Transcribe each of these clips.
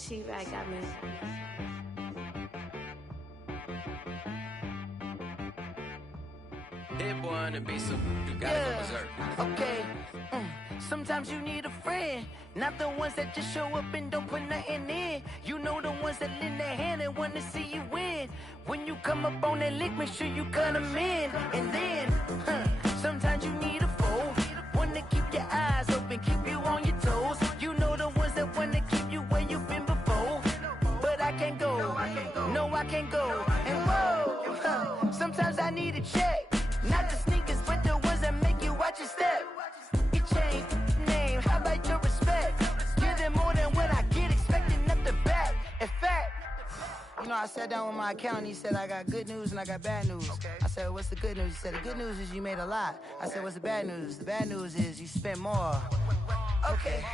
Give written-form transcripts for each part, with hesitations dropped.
She-Rag got me. Hit boy and be some, you gotta go berserk. Okay. Sometimes you need a friend, not the ones that just show up and don't put nothing in. You know the ones that lend their hand and want to see you win. When you come up on that lick, make sure you cut them in. And then, sometimes you need a foe, one to keep your eyes open, keep you on your toes. You know the ones that want to keep you where you've been before. But I can't go, no I can't go. And whoa, sometimes I need a check, not the sneakers, but the ones that make you watch your step. You change name, how about your respect? Give them more than what I get, expecting nothing back. In fact, you know, I sat down with my accountant, he said I got good news and I got bad news. I said, what's the good news? He said, the good news is you made a lot. I said, what's the bad news? The bad news is you spent more. Okay,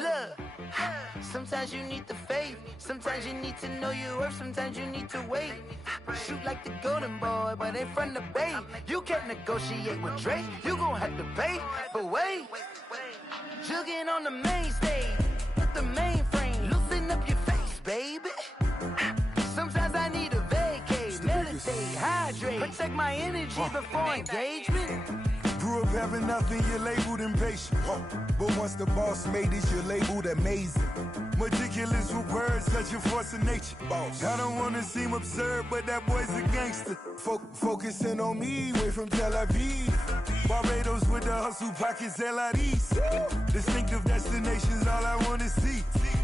look, sometimes you need the faith, sometimes you need to know your worth, sometimes you need to wait. Shoot like the golden boy, but in front of the bay. You can't negotiate with Drake, you gon' have to pay. But wait, jugging on the main stage, with the mainframe, loosen up your face, baby. Sometimes I need a vacate, meditate, hydrate, protect my energy before engagement. Grew up having nothing, you're labeled impatient. But once the boss made it, you're labeled amazing. Meticulous with words, such a force of nature. I don't wanna seem absurd, but that boy's a gangster. Focusing on me, way from Tel Aviv. Barbados with the hustle pockets, LIDs. Distinctive destinations, all I wanna see.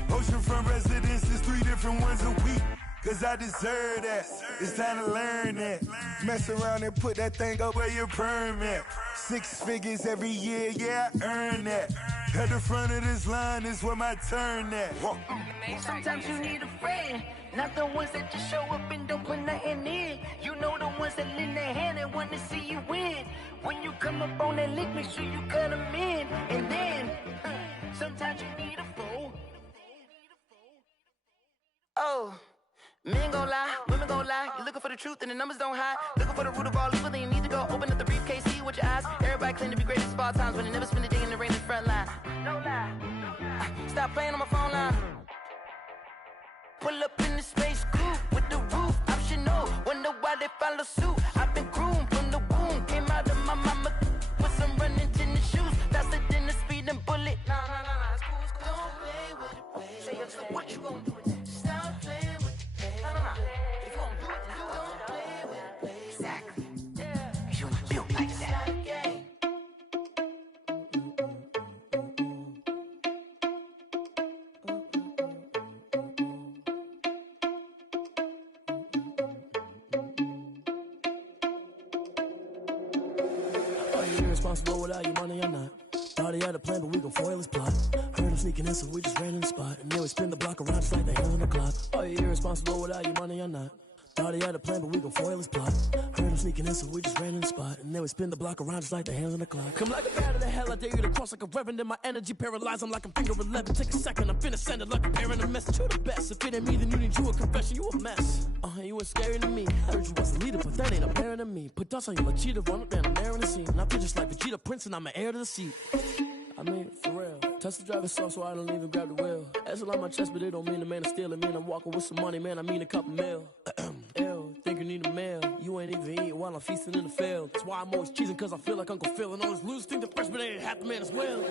Oceanfront residences, 3 different ones a week. Cause I deserve that, it's time to learn that. Mess around and put that thing up where your perm at. 6 figures every year, yeah, I earn that. At the front of this line is where my turn at. Sometimes you need a friend, not the ones that just show up and don't put nothing in. You know the ones that lend their hand and want to see you win. When you come up on that lick, make sure you cut them in. And then, sometimes you need a foe. Oh. Men gon' lie, women gon' lie. You're looking for the truth and the numbers don't hide. Looking for the root of all evil, then you need to go open up the briefcase, see with your eyes. Everybody claim to be greatest of all times, but they never spend a day in the rain in the front line. No lie. Stop playing on my phone line. Pull up in the space coupe with the roof optional. Wonder why they follow suit. I've been groomed from the womb. Came out of my mama with some running tennis shoes. Faster than the speeding bullet. Nah, it's cool, it's cool. Don't play with it, baby. Say what you gon' do? Stop playing with it. If you gon' do it, then you don't play with it, baby. Exactly. Yeah. You ain't built like that. Are you irresponsible without your money or not? Thought he had a plan, but we gon' foil his plot. Heard him sneaking in, so we just ran in the spot. And then we spin the block around just like the hands on the clock. Are you irresponsible without your money or not? Thought he had a plan, but we gon' foil his plot. Heard him sneaking in, so we just ran in the spot. And then we spin the block around just like the hands on the clock. Come like a bat of the hell, I dare you to cross like a reverend. And my energy paralyzed, I'm like I'm finger 11. Take a second, I'm finna send it like a parent a message. You the best, if it ain't me, then you need you a confession. You a mess, you was scary to me. Heard you was a leader, but that ain't apparent to me. Put dust on you like cheetah, run up and I'm there in the scene. And I feel just like Vegeta Prince and I'm an heir to the seat. I mean, for real. Touch the driver's soft so I don't even grab the wheel. That's on my chest, but it don't mean the man is stealing. Mean I'm walking with some money, man, I mean a couple mil. Ew, think you need a meal. You ain't even eating while I'm feasting in the field. That's why I'm always cheesing, cause I feel like Uncle Phil. And all those losers think the freshman ain't half the man as well.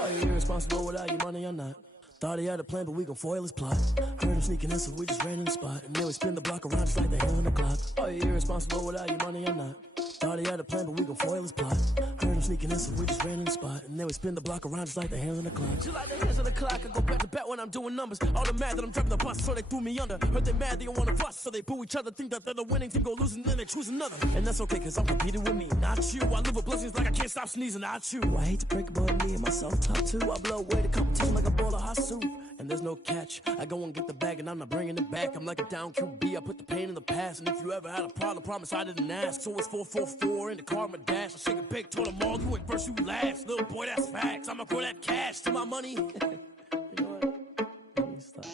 Are you irresponsible without your money or not? Thought he had a plan, but we gon' foil his plot. Heard him sneaking in, so we just ran in the spot. And then we spin the block around just like the hands on the clock. Are you irresponsible without your money or not? Thought he had a plan, but we gon' foil his plot. Heard him sneaking in, so we just ran in the spot. And then we spin the block around just like the hands on the clock. Just like the hands on the clock, I go back to back when I'm doing numbers. All the mad that I'm driving the bus, so they threw me under. Heard they mad, they don't wanna fuss, so they boo each other. Think that they're the winning team, go losing, then they choose another. And that's okay, cause I'm competing with me, not you. I live with blessings like I can't stop sneezing, not you. I hate to break it, but me and myself top two. I blow away the competition like a bowl of hot soup. And there's no catch, I go and get the bag and I'm not bringing it back. I'm like a down QB, I put the pain in the past. And if you ever had a problem, promise I didn't ask. So it's 444 in the car, my dash. I shake a big, told them all, you ain't first, you last. Little boy, that's facts, I'ma grow that cash to my money. You know what? Let me stop.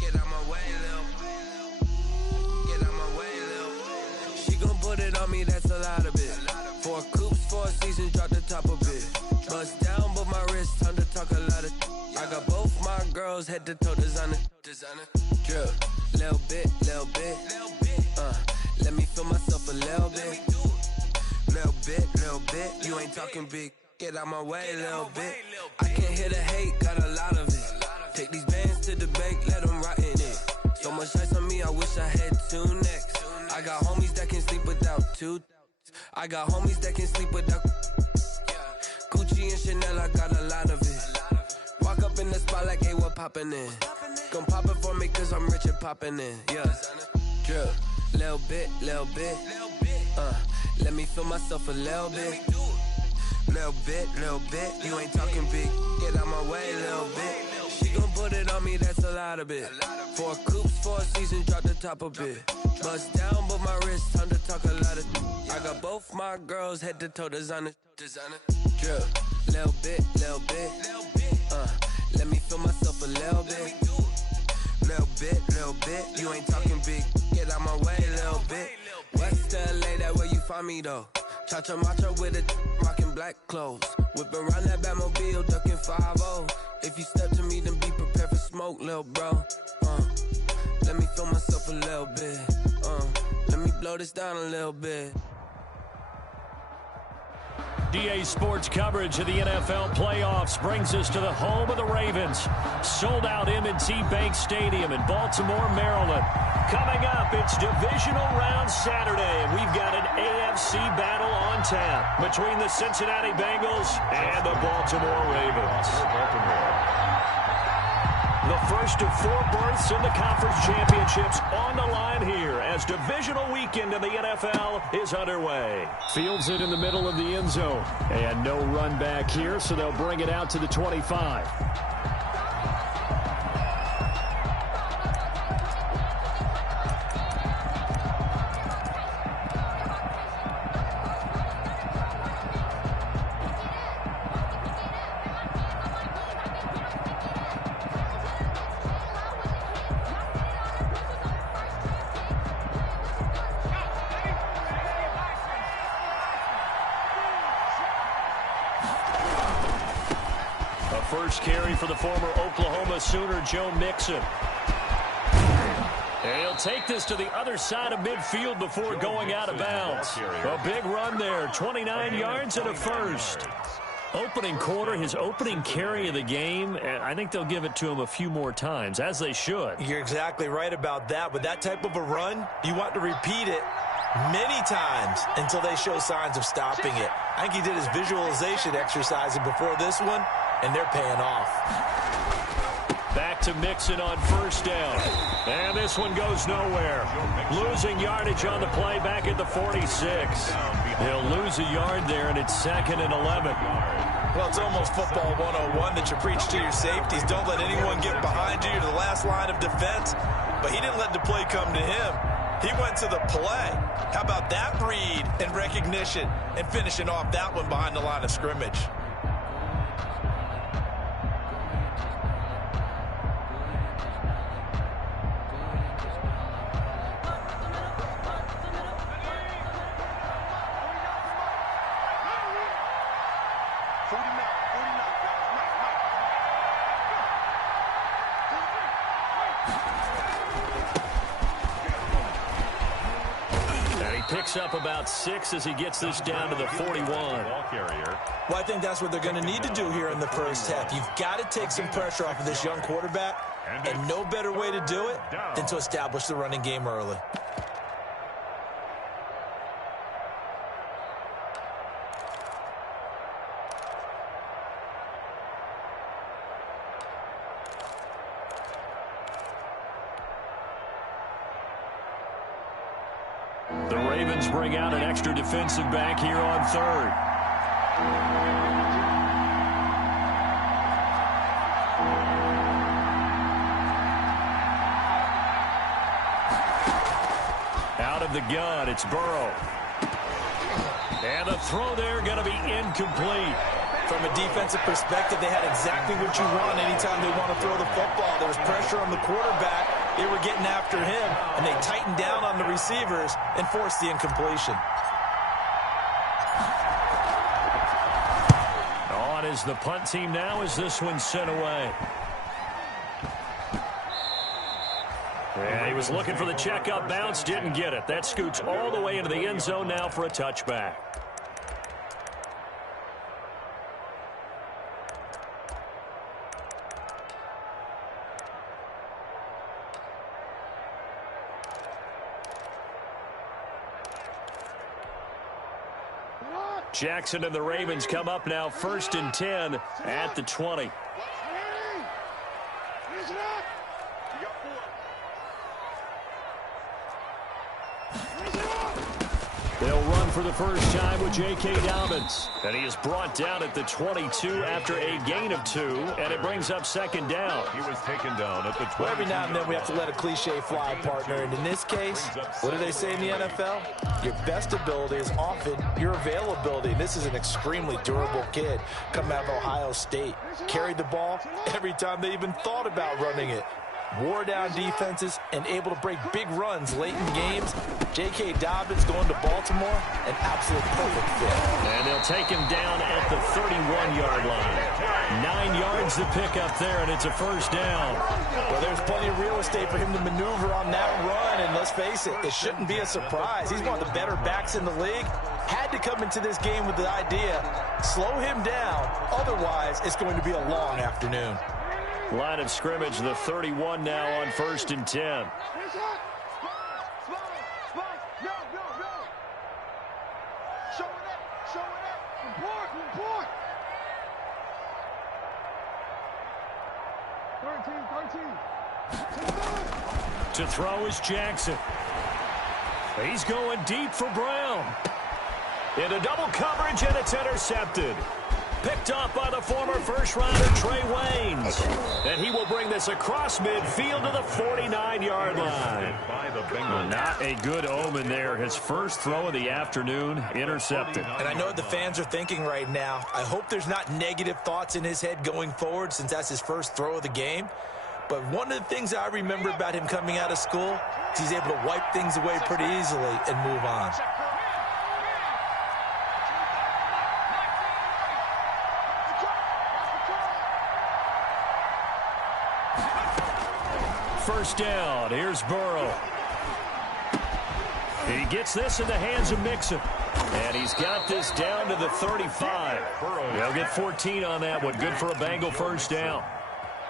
Get out my way, Lil. Get out my way, Lil. She gon' put it on me, that's a lot of it. girls head to toe designer. Drip, little bit. Let me feel myself a little bit. Little bit. You ain't talking big. Get out my way a little bit. I can't hear the hate, got a lot of it. Take these bands to the bank, let them rot in it. So much ice on me, I wish I had 2 necks. I got homies that can sleep without 2. I got homies that can sleep without Gucci and Chanel, I got a lot of it. Walk up in the spot like, hey, what poppin' in? Gon' pop it for me cause I'm rich and poppin' in. Yeah, drip, little bit. Let me feel myself a little bit. Little bit. You ain't talking big. Get out my way a little bit. She gon' put it on me, that's a lot of it. 4 coops, 4 seasons, drop the top a bit. Bust down, but my wrist, time to talk a lot of. I got both my girls head to toe designer. Drip, little bit. Let me feel myself a little bit. Little bit. You ain't talking big. Get out my way a little bit. West LA, that where you find me though. Cha-cha macha with a rockin' black clothes. Whip around that Batmobile, ducking 5-0. If you step to me, then be prepared for smoke, lil' bro. Let me feel myself a little bit. Let me blow this down a little bit. DA Sports coverage of the NFL playoffs brings us to the home of the Ravens. Sold out M&T Bank Stadium in Baltimore, Maryland. Coming up, it's divisional round Saturday, and we've got an AFC battle on tap between the Cincinnati Bengals and the Baltimore Ravens. The first of 4 berths in the conference championships on the line here as divisional weekend in the NFL is underway. Fields it in the middle of the end zone. And no run back here, so they'll bring it out to the 25. First carry for the former Oklahoma Sooner, Joe Mixon. And he'll take this to the other side of midfield before going out of bounds. A big run there, 29 yards and a first. Opening quarter, his opening carry of the game, and I think they'll give it to him a few more times, as they should. You're exactly right about that. With that type of a run, you want to repeat it many times until they show signs of stopping it. I think he did his visualization exercising before this one, and they're paying off. Back to Mixon on first down. And this one goes nowhere. Losing yardage on the play back at the 46. He'll lose a yard there, and it's 2nd and 11. Well, it's almost football 101 that you preach to your safeties. Don't let anyone get behind you. You're the last line of defense. But he didn't let the play come to him. He went to the play. How about that read and recognition and finishing off that one behind the line of scrimmage? Picks up about 6 as he gets this down to the 41. Well, I think that's what they're going to need to do here in the first half. You've got to take some pressure off of this young quarterback, and no better way to do it than to establish the running game early. The Ravens bring out an extra defensive back here on 3rd. Out of the gun, it's Burrow. And the throw there going to be incomplete. From a defensive perspective, they had exactly what you want anytime they want to throw the football. There was pressure on the quarterback. They were getting after him, and they tightened down on the receivers and forced the incompletion. On is the punt team now as this one's sent away. Yeah, he was looking for the checkup bounce, didn't get it. That scoots all the way into the end zone now for a touchback. Jackson and the Ravens come up now 1st and 10 at the 20. They'll run for the first time with J.K. Dobbins. And he is brought down at the 22 after a gain of 2, and it brings up 2nd down. He was taken down at the 22. Well, every now and then we have to let a cliche fly, partner. And in this case, what do they say in the NFL? Your best ability is often your availability. And this is an extremely durable kid coming out of Ohio State. Carried the ball every time they even thought about running it. Wore down defenses and able to break big runs late in games. J.K. Dobbins going to Baltimore, an absolute perfect fit. And they'll take him down at the 31-yard line. 9 yards to pick up there, and it's a first down. Well, there's plenty of real estate for him to maneuver on that run, and let's face it, it shouldn't be a surprise. He's one of the better backs in the league. Had to come into this game with the idea, slow him down, otherwise it's going to be a long afternoon. Line of scrimmage, the 31 now on 1st and 10. To throw is Jackson. He's going deep for Brown. Into double coverage, and it's intercepted. Picked off by the former first-rounder Trey Waynes. And he will bring this across midfield to the 49-yard line. Not a good omen there. His first throw of the afternoon, intercepted. And I know what the fans are thinking right now. I hope there's not negative thoughts in his head going forward since that's his first throw of the game. But one of the things I remember about him coming out of school is he's able to wipe things away pretty easily and move on. First down. Here's Burrow. He gets this in the hands of Mixon. And he's got this down to the 35. They'll get 14 on that one. Good for a Bengal first down.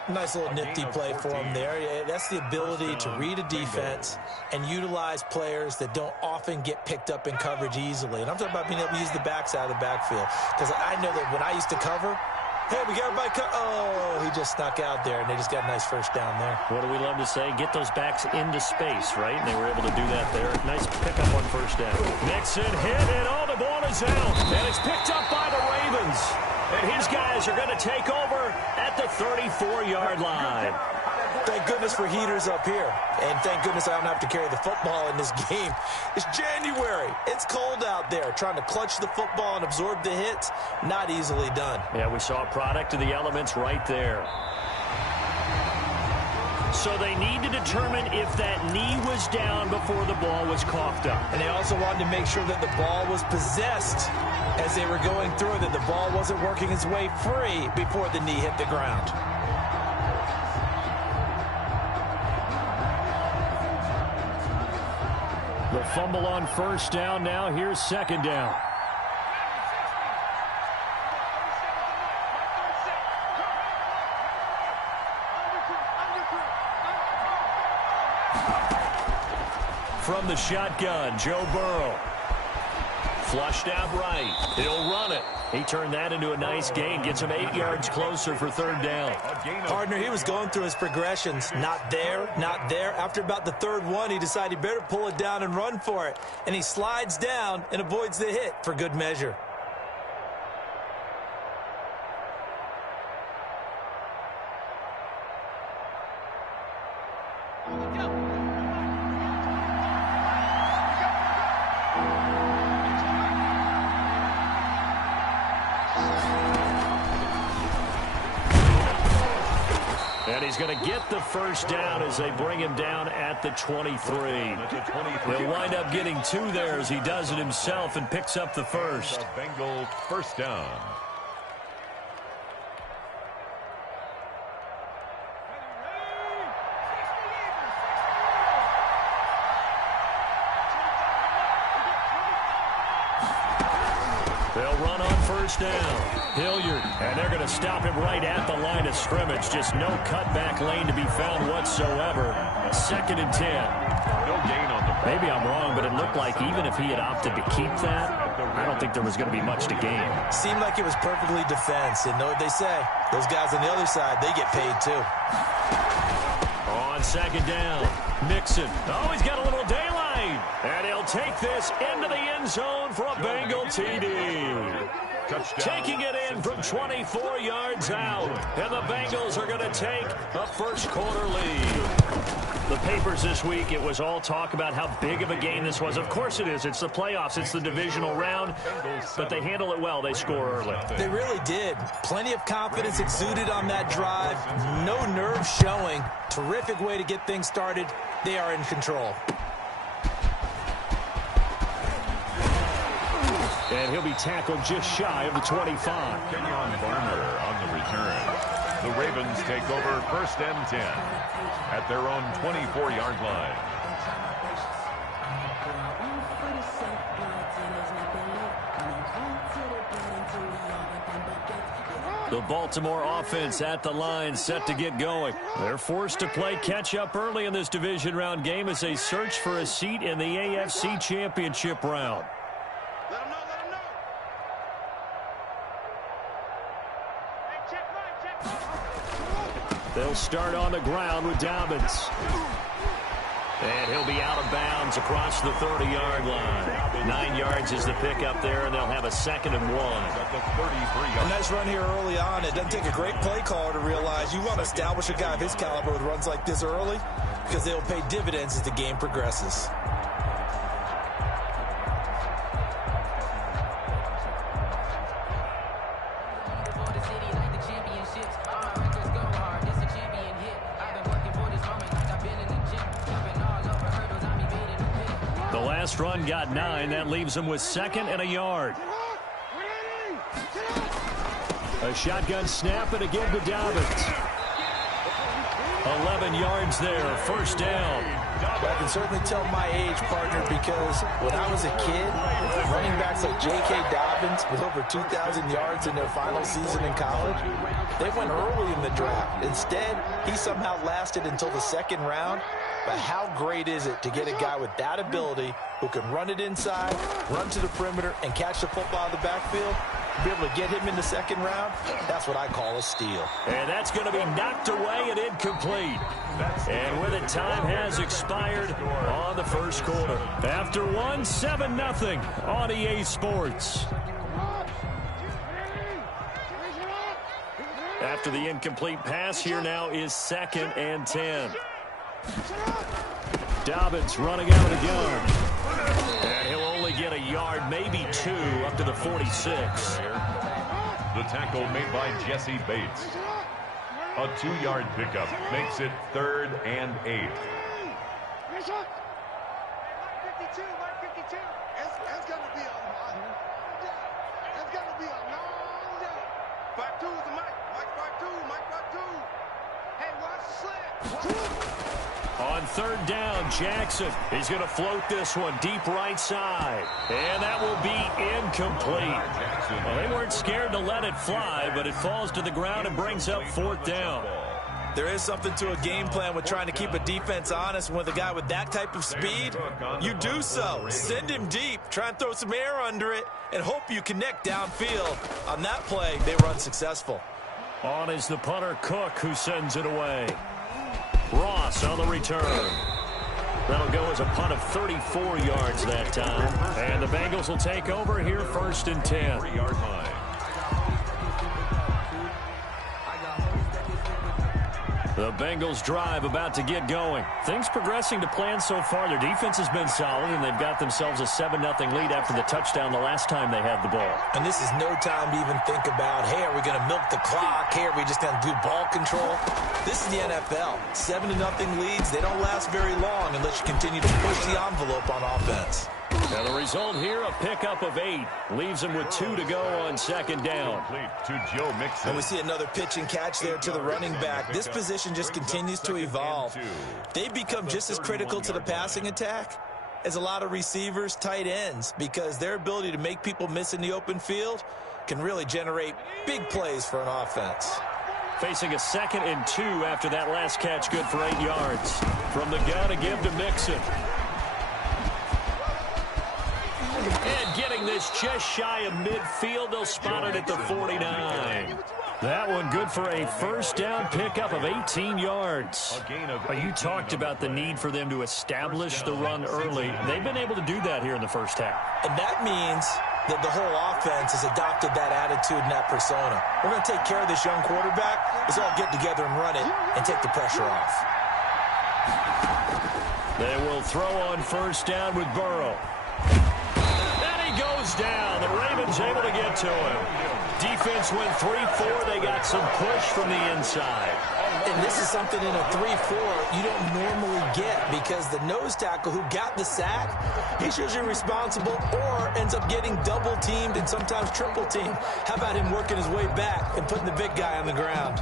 Nice little nifty play for him there. That's the ability to read a defense and utilize players that don't often get picked up in coverage easily. And I'm talking about being able to use the backs out of the backfield. Because I know that when I used to cover, hey, we got everybody oh, he just snuck out there, and they just got a nice first down there. What do we love to say? Get those backs into space, right? And they were able to do that there. Nice pickup on first down. Nixon hit, and the ball is out. And it's picked up by the Ravens. And his guys are going to take over at the 34-yard line. Thank goodness for heaters up here. And thank goodness I don't have to carry the football in this game. It's January. It's cold out there. Trying to clutch the football and absorb the hits, not easily done. Yeah, we saw a product of the elements right there. So they need to determine if that knee was down before the ball was coughed up. And they also wanted to make sure that the ball was possessed as they were going through it, that the ball wasn't working its way free before the knee hit the ground. The fumble on first down now. Here's second down. From the shotgun, Joe Burrow. Flushed out right. He'll run it. He turned that into a nice gain. Gets him 8 yards closer for third down. Partner, he was going through his progressions. Not there, not there. After about the third one, he decided he better pull it down and run for it. And he slides down and avoids the hit for good measure. And he's going to get the first down as they bring him down at the 23. They'll wind up getting 2 there as he does it himself and picks up the first. Bengals first down. They'll run on first down. Hilliard, and they're going to stop him right at the line of scrimmage. Just no cutback lane to be found whatsoever. 2nd and 10. No gain on the play. Maybe I'm wrong, but it looked like even if he had opted to keep that, I don't think there was going to be much to gain. Seemed like it was perfectly defense. And know what they say? Those guys on the other side, they get paid too. On 2nd down, Mixon. Oh, he's got a little daylight. And he'll take this into the end zone for a Bengal TD. Touchdown. Taking it in from 24 yards out. And the Bengals are going to take a first-quarter lead. The papers this week, it was all talk about how big of a game this was. Of course it is. It's the playoffs. It's the divisional round. But they handle it well. They score early. They really did. Plenty of confidence exuded on that drive. No nerves showing. Terrific way to get things started. They are in control. And he'll be tackled just shy of the 25. Kenyon Barner on the return. The Ravens take over 1st and 10 at their own 24-yard line. The Baltimore offense at the line, set to get going. They're forced to play catch-up early in this division round game as they search for a seat in the AFC Championship round. They'll start on the ground with Dobbins. And he'll be out of bounds across the 30-yard line. 9 yards is the pickup there, and they'll have a 2nd and 1. A nice run here early on. It doesn't take a great play caller to realize you want to establish a guy of his caliber with runs like this early because they'll pay dividends as the game progresses. Run got 9. That leaves him with 2nd and a yard. A shotgun snap, and again to Dobbins. 11 yards there, 1st down. I can certainly tell my age, partner, because when I was a kid, running backs like J.K. Dobbins with over 2,000 yards in their final season in college, they went early in the draft. Instead, he somehow lasted until the 2nd round. But how great is it to get a guy with that ability who can run it inside, run to the perimeter, and catch the football out of the backfield? Be able to get him in the 2nd round, that's what I call a steal. And that's going to be knocked away and incomplete. And with it, time has expired on the 1st quarter. After 7-0 on EA Sports. After the incomplete pass, here now is 2nd and 10. Dobbins running out of the gun. And he'll only get a yard, maybe 2, up to the 46. The tackle made by Jesse Bates. A 2-yard pickup makes it 3rd and 8. On 3rd down, Jackson. He's going to float this one deep right side. And that will be incomplete. Well, they weren't scared to let it fly, but it falls to the ground and brings up 4th down. There is something to a game plan with trying to keep a defense honest. With a guy with that type of speed, you do so. Send him deep, try and throw some air under it, and hope you connect downfield. On that play, they were unsuccessful. On is the punter, Cook, who sends it away. Ross on the return. That'll go as a punt of 34 yards that time. And the Bengals will take over here 1st and 10. 3-yard line. The Bengals drive about to get going. Things progressing to plan so far. Their defense has been solid, and they've got themselves a 7-0 lead after the touchdown the last time they had the ball. And this is no time to even think about, hey, are we going to milk the clock? Hey, are we just going to do ball control? This is the NFL. 7-0 leads, they don't last very long unless you continue to push the envelope on offense. Now the result here, a pickup of 8. Leaves them with 2 to go on 2nd down. To Joe Mixon. And we see another pitch and catch there to the running back. This position just continues to evolve. They become just as critical to the passing attack is a lot of receivers, tight ends, because their ability to make people miss in the open field can really generate big plays for an offense. Facing a 2nd and 2 after that last catch, good for 8 yards. From the gun, a give to Mixon. And getting this just shy of midfield, they'll spot it at the 49. That one good for a first down pickup of 18 yards. You talked about the need for them to establish the run early. They've been able to do that here in the first half. And that means that the whole offense has adopted that attitude and that persona. We're going to take care of this young quarterback. Let's all get together and run it and take the pressure off. They will throw on first down with Burrow. And he goes down. The Ravens able to get to him. Defense went 3-4. They got some push from the inside. And this is something in a 3-4 you don't normally get, because the nose tackle who got the sack, he's usually responsible or ends up getting double teamed and sometimes triple teamed. How about him working his way back and putting the big guy on the ground?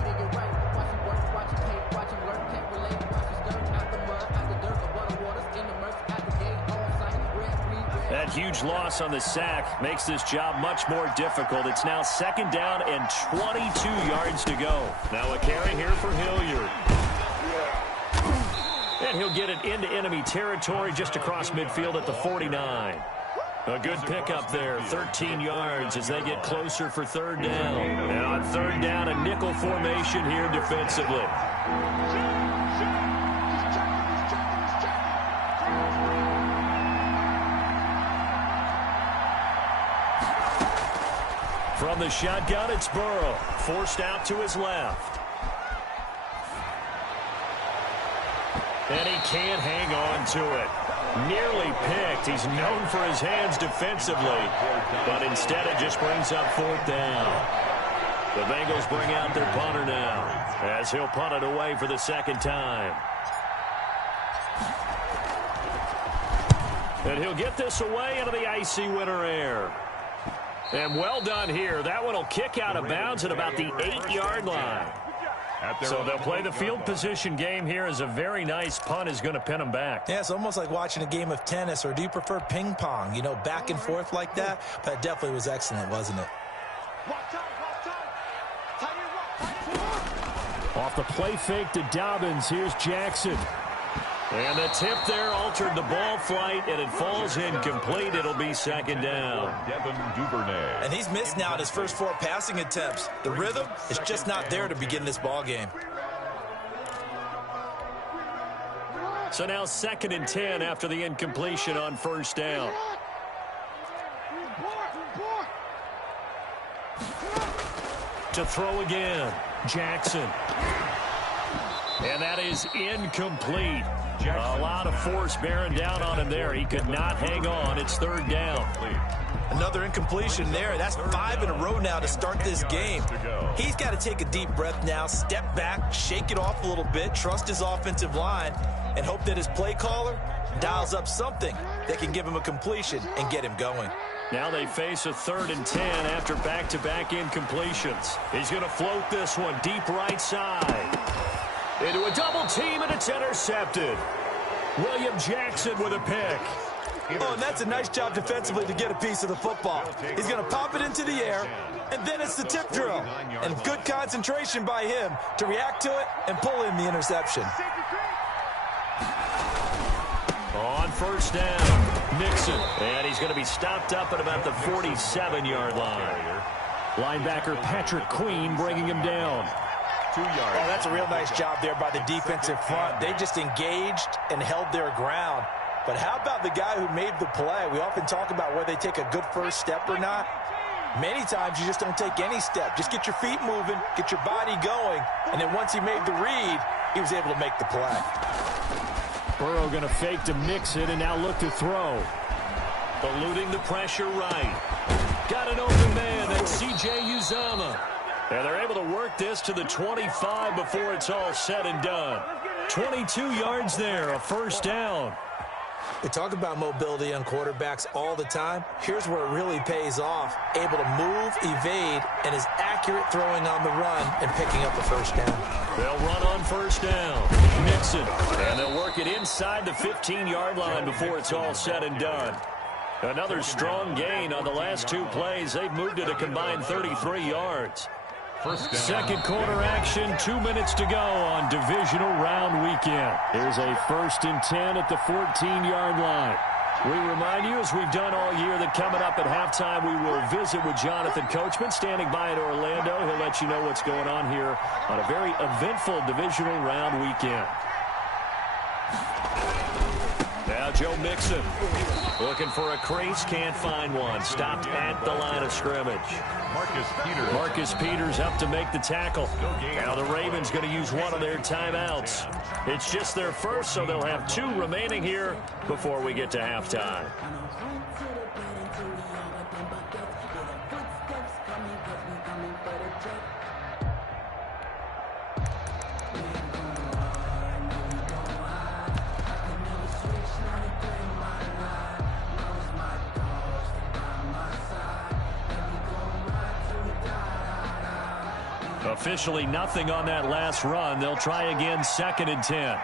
That huge loss on the sack makes this job much more difficult. It's now 2nd down and 22 yards to go. Now a carry here for Hilliard. And he'll get it into enemy territory just across midfield at the 49. A good pickup there, 13 yards as they get closer for 3rd down. And on 3rd down, a nickel formation here defensively. From the shotgun, it's Burrow, forced out to his left. And he can't hang on to it. Nearly picked. He's known for his hands defensively, but instead it just brings up 4th down. The Bengals bring out their punter now, as he'll punt it away for the 2nd time. And he'll get this away into the icy winter air. And well done here. That one will kick out of bounds at about the 8-yard line. So they'll play the field position game here, as a very nice punt is going to pin them back. Yeah, it's almost like watching a game of tennis, or do you prefer ping pong? You know, back and forth like that? But it definitely was excellent, wasn't it? Off the play fake to Dobbins. Here's Jackson. And the tip there altered the ball flight, and it falls incomplete. It'll be 2nd down. And he's missed now in his first 4 passing attempts. The rhythm is just not there to begin this ball game. So now 2nd and 10 after the incompletion on 1st down. To throw again, Jackson. And that is incomplete. A lot of force bearing down on him there. He could not hang on. It's 3rd down. Another incompletion there. That's 5 in a row now to start this game. He's got to take a deep breath now, step back, shake it off a little bit, trust his offensive line, and hope that his play caller dials up something that can give him a completion and get him going. Now they face a 3rd and 10 after back-to-back incompletions. He's going to float this one deep right side. Into a double team, and it's intercepted. William Jackson with a pick. Oh, and that's a nice job defensively to get a piece of the football. He's going to pop it into the air, and then it's the tip drill. And good concentration by him to react to it and pull in the interception. On 1st down, Mixon. And he's going to be stopped up at about the 47-yard line. Linebacker Patrick Queen bringing him down. 2 yards. Oh, that's a real nice job there by the defensive front. They just engaged and held their ground. But how about the guy who made the play? We often talk about whether they take a good first step or not. Many times you just don't take any step. Just get your feet moving, get your body going, and then once he made the read, he was able to make the play. Burrow going to fake to Mixon and now look to throw. Eluding the pressure right. Got an open man. That's C.J. Uzomah. And they're able to work this to the 25 before it's all said and done. 22 yards there, a 1st down. We talk about mobility on quarterbacks all the time. Here's where it really pays off. Able to move, evade, and is accurate throwing on the run and picking up a first down. They'll run on first down. Mixon. And they'll work it inside the 15-yard line before it's all said and done. Another strong gain on the last two plays. They've moved it a combined 33 yards. Second quarter action, 2 minutes to go on divisional round weekend. Here's a 1st and 10 at the 14-yard line. We remind you, as we've done all year, that coming up at halftime, we will visit with Jonathan Coachman, standing by in Orlando. He'll let you know what's going on here on a very eventful divisional round weekend. Now Joe Mixon looking for a crease, can't find one. Stopped at the line of scrimmage. Marcus Peters up to make the tackle. Now the Ravens going to use one of their timeouts. It's just their first, so they'll have 2 remaining here before we get to halftime. Officially nothing on that last run. They'll try again, 2nd and 10.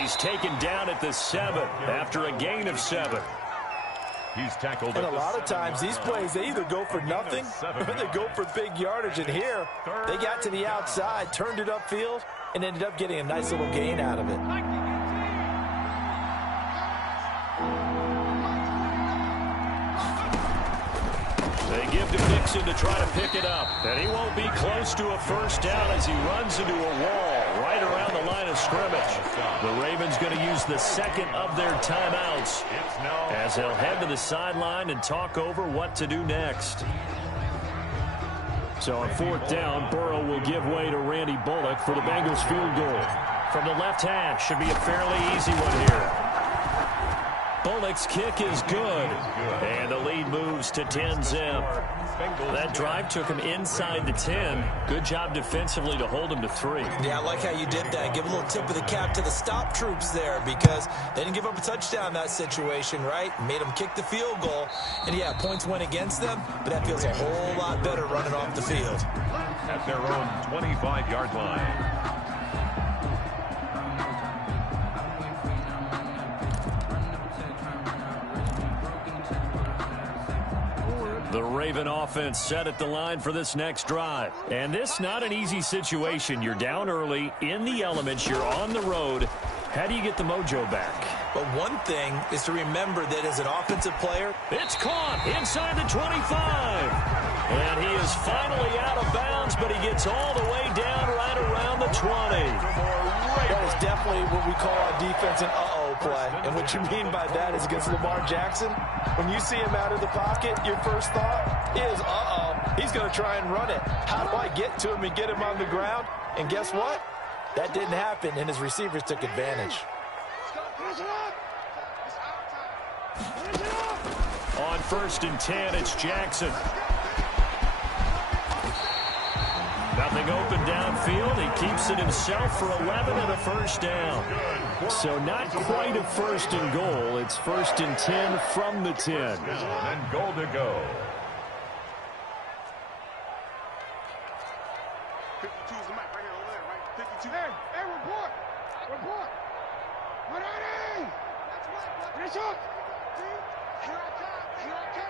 He's taken down at the 7 after a gain of 7. He's tackled. And a lot of times these plays, they either go for nothing or they go for big yardage. And here, they got to the outside, turned it upfield, and ended up getting a nice little gain out of it. They give to Mixon to try to pick it up. And he won't be close to a first down as he runs into a wall right around the line of scrimmage. The Ravens going to use the 2nd of their timeouts as they'll head to the sideline and talk over what to do next. So on 4th down, Burrow will give way to Randy Bullock for the Bengals field goal. From the left hash, should be a fairly easy one here. Bullock's kick is good, and the lead moves to 10-zip. That drive took him inside the 10. Good job defensively to hold him to 3. Yeah, I like how you did that. Give a little tip of the cap to the stop troops there because they didn't give up a touchdown in that situation, right? Made them kick the field goal. And, yeah, points went against them, but that feels a whole lot better running off the field. At their own 25-yard line. The Raven offense set at the line for this next drive. And this not an easy situation. You're down early, in the elements, you're on the road. How do you get the mojo back? But one thing is to remember that as an offensive player, it's caught inside the 25. And he is finally out of bounds, but he gets all the way down right around the 20. That is definitely what we call on defense an uh-oh play. And what you mean by that is against Lamar Jackson, when you see him out of the pocket, your first thought is, uh-oh, he's going to try and run it. How do I get to him and get him on the ground? And guess what? That didn't happen, and his receivers took advantage. On 1st and 10, it's Jackson. Nothing open downfield. He keeps it himself for 11 and a first down. So not quite a 1st and goal. It's 1st and 10 from the 10. And goal to go. 52 is the mic right here over there, right? 52. Hey, report. Report. 180. Finish up. Here I come. Here I come.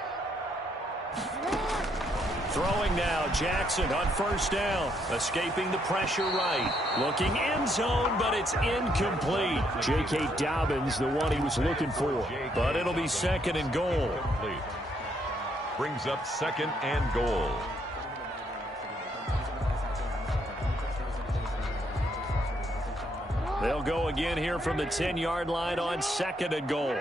Throwing now, Jackson on 1st down. Escaping the pressure right. Looking end zone, but it's incomplete. J.K. Dobbins, the one he was looking for. But it'll be 2nd and goal. Brings up 2nd and goal. They'll go again here from the 10-yard line on 2nd and goal.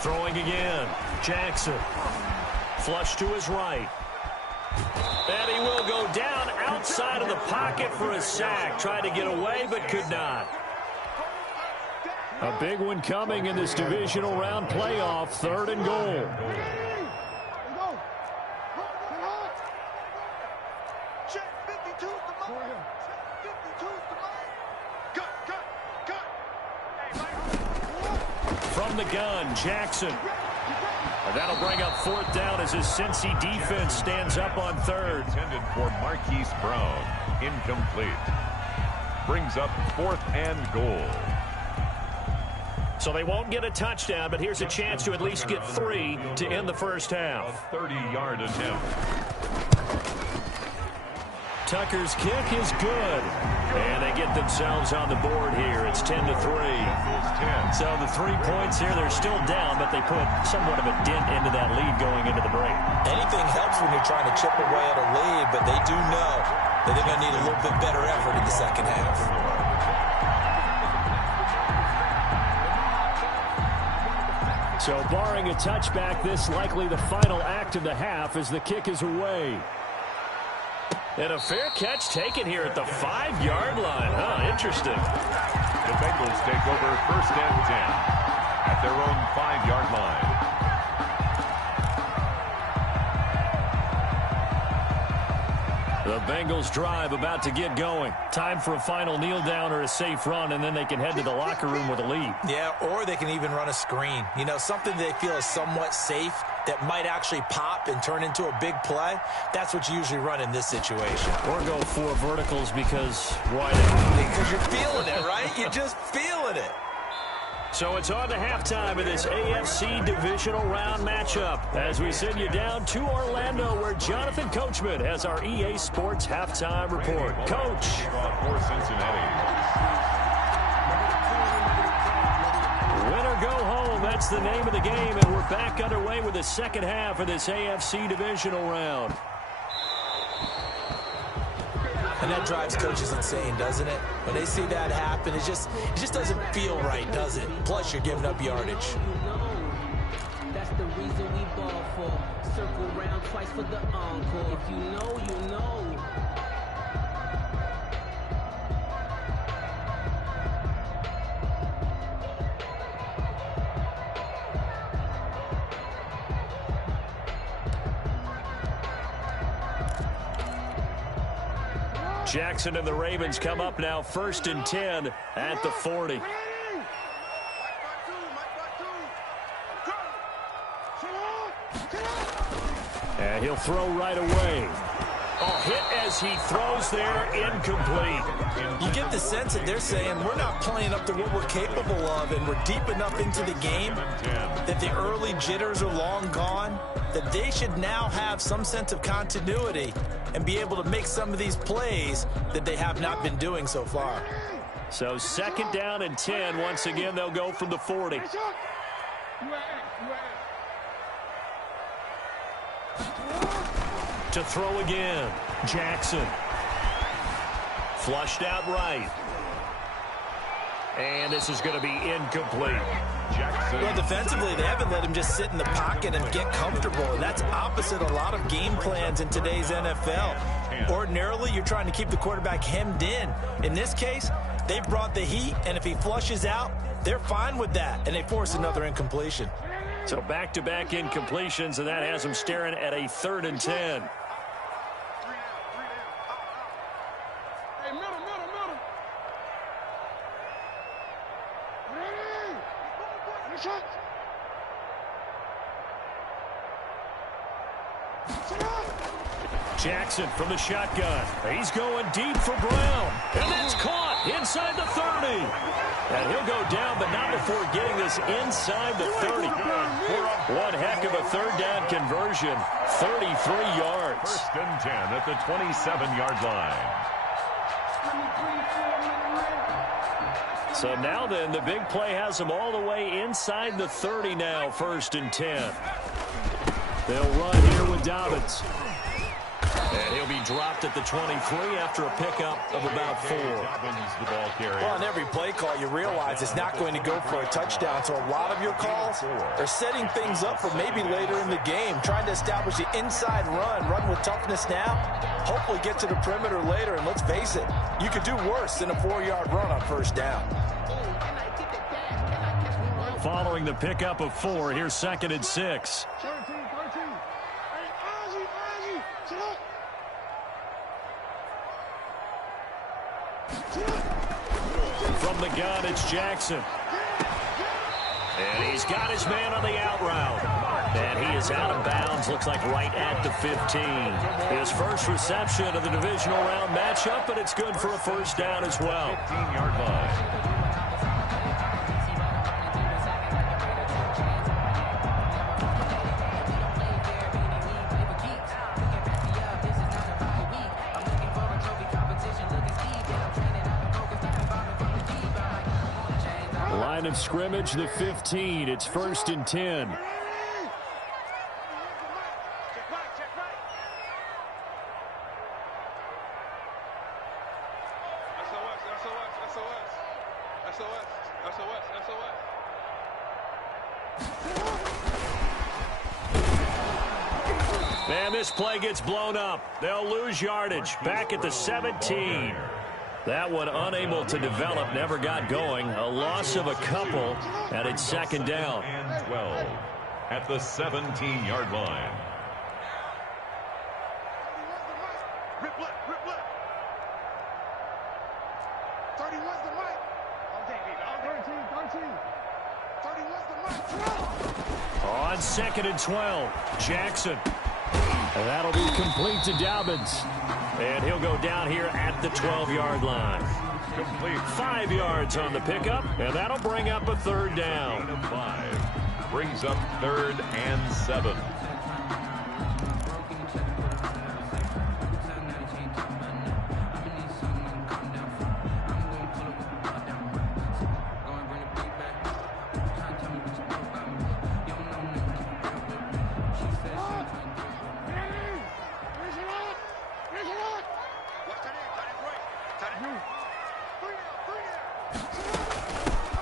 Throwing again. Jackson. Flush to his right. And he will go down outside of the pocket for a sack. Tried to get away, but could not. A big one coming in this divisional round playoff. 3rd and goal. From the gun, Jackson. And that'll bring up 4th down as his Cincy defense stands up on 3rd. Intended for Marquise Brown. Incomplete. Brings up 4th and goal. So they won't get a touchdown, but here's a chance to at least get 3 to end the first half. A 30-yard attempt. Tucker's kick is good. And they get themselves on the board here. It's 10-3. So the 3 points here, they're still down, but they put somewhat of a dent into that lead going into the break. Anything helps when you're trying to chip away at a lead, but they do know that they're going to need a little bit better effort in the second half. So barring a touchback, this likely the final act of the half as the kick is away. And a fair catch taken here at the 5-yard line. Huh, interesting. The Bengals take over 1st and 10 at their own 5-yard line. The Bengals drive about to get going. Time for a final kneel down or a safe run, and then they can head to the locker room with a lead. Yeah, or they can even run a screen. You know, something they feel is somewhat safe that might actually pop and turn into a big play. That's what you usually run in this situation. Or go 4 verticals because why not? Because you're feeling it, right? You're just feeling it. So it's on to halftime of this AFC divisional round matchup as we send you down to Orlando where Jonathan Coachman has our EA Sports halftime report. Coach. For Cincinnati. Win or go home, that's the name of the game, and we're back underway with the second half of this AFC divisional round. And that drives coaches insane, doesn't it? When they see that happen, it just doesn't feel right, does it? Plus, you're giving up yardage. That's the reason we ball for. Circle round twice for the encore. If you know, you know. Jackson and the Ravens come up now 1st and 10 at the 40. And he'll throw right away. Oh, hit as he throws there, incomplete. You get the sense that they're saying we're not playing up to what we're capable of, and we're deep enough into the game that the early jitters are long gone, that they should now have some sense of continuity and be able to make some of these plays that they have not been doing so far. So 2nd down and 10. Once again, they'll go from the 40. To throw again. Jackson. Flushed out right. And this is going to be incomplete. Jackson. Well, defensively, they haven't let him just sit in the pocket and get comfortable, and that's opposite a lot of game plans in today's NFL. Ordinarily, you're trying to keep the quarterback hemmed in. In this case, they brought the heat, and if he flushes out, they're fine with that, and they force another incompletion. So back-to-back incompletions, and that has them staring at a 3rd and 10. Jackson from the shotgun. He's going deep for Brown. And that's caught inside the 30. And he'll go down, but not before getting this inside the 30. One heck of a 3rd down conversion. 33 yards. 1st and 10 at the 27-yard line. So now then, the big play has them all the way inside the 30 now, 1st and 10. They'll run here with Dobbins. And he'll be dropped at the 23 after a pickup of about 4. Well, on every play call, you realize it's not going to go for a touchdown, so a lot of your calls are setting things up for maybe later in the game, trying to establish the inside run with toughness now, hopefully get to the perimeter later, and let's face it, you could do worse than a 4-yard run on first down. Following the pickup of 4, here's 2nd and 6. From the gun, it's Jackson. And he's got his man on the out route. And he is out of bounds, looks like right at the 15. His first reception of the divisional round matchup, and it's good for a first down as well. 15-yard line. Line of scrimmage, the 15. It's 1st and 10. And this play gets blown up. They'll lose yardage. Back at the 17. That one unable to develop, never got going. A loss of a couple, and it's 2nd down. And 12 at the 17-yard line. On 2nd and 12, Jackson. And that'll be complete to Dobbins. And he'll go down here at the 12-yard line. Complete. 5 yards on the pickup, and that'll bring up a 3rd down. Gain of 5 brings up 3rd and 7.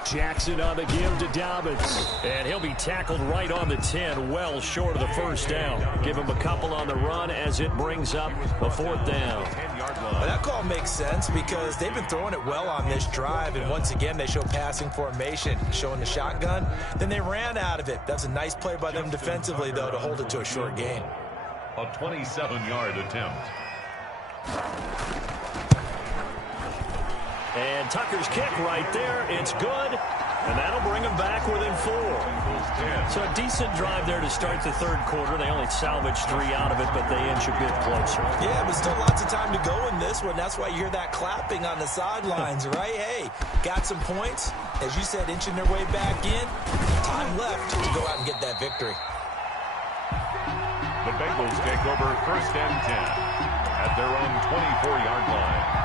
Jackson on the give to Dobbins. And he'll be tackled right on the 10, well short of the first down. Give him a couple on the run as it brings up a 4th down. Well, that call makes sense because they've been throwing it well on this drive, and once again they show passing formation, showing the shotgun. Then they ran out of it. That's a nice play by them defensively, though, to hold it to a short gain. A 27-yard attempt. And Tucker's kick right there. It's good. And that'll bring him back within 4. So a decent drive there to start the 3rd quarter. They only salvaged 3 out of it, but they inch a bit closer. Yeah, but still lots of time to go in this one. That's why you hear that clapping on the sidelines, right? Hey, got some points. As you said, inching their way back in. Time left to go out and get that victory. The Bengals take over 1st and 10 at their own 24-yard line.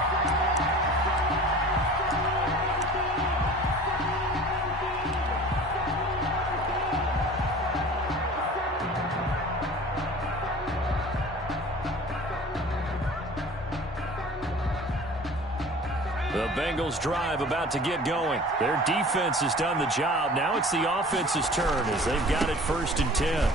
The Bengals drive about to get going. Their defense has done the job. Now it's the offense's turn as they've got it 1st and 10.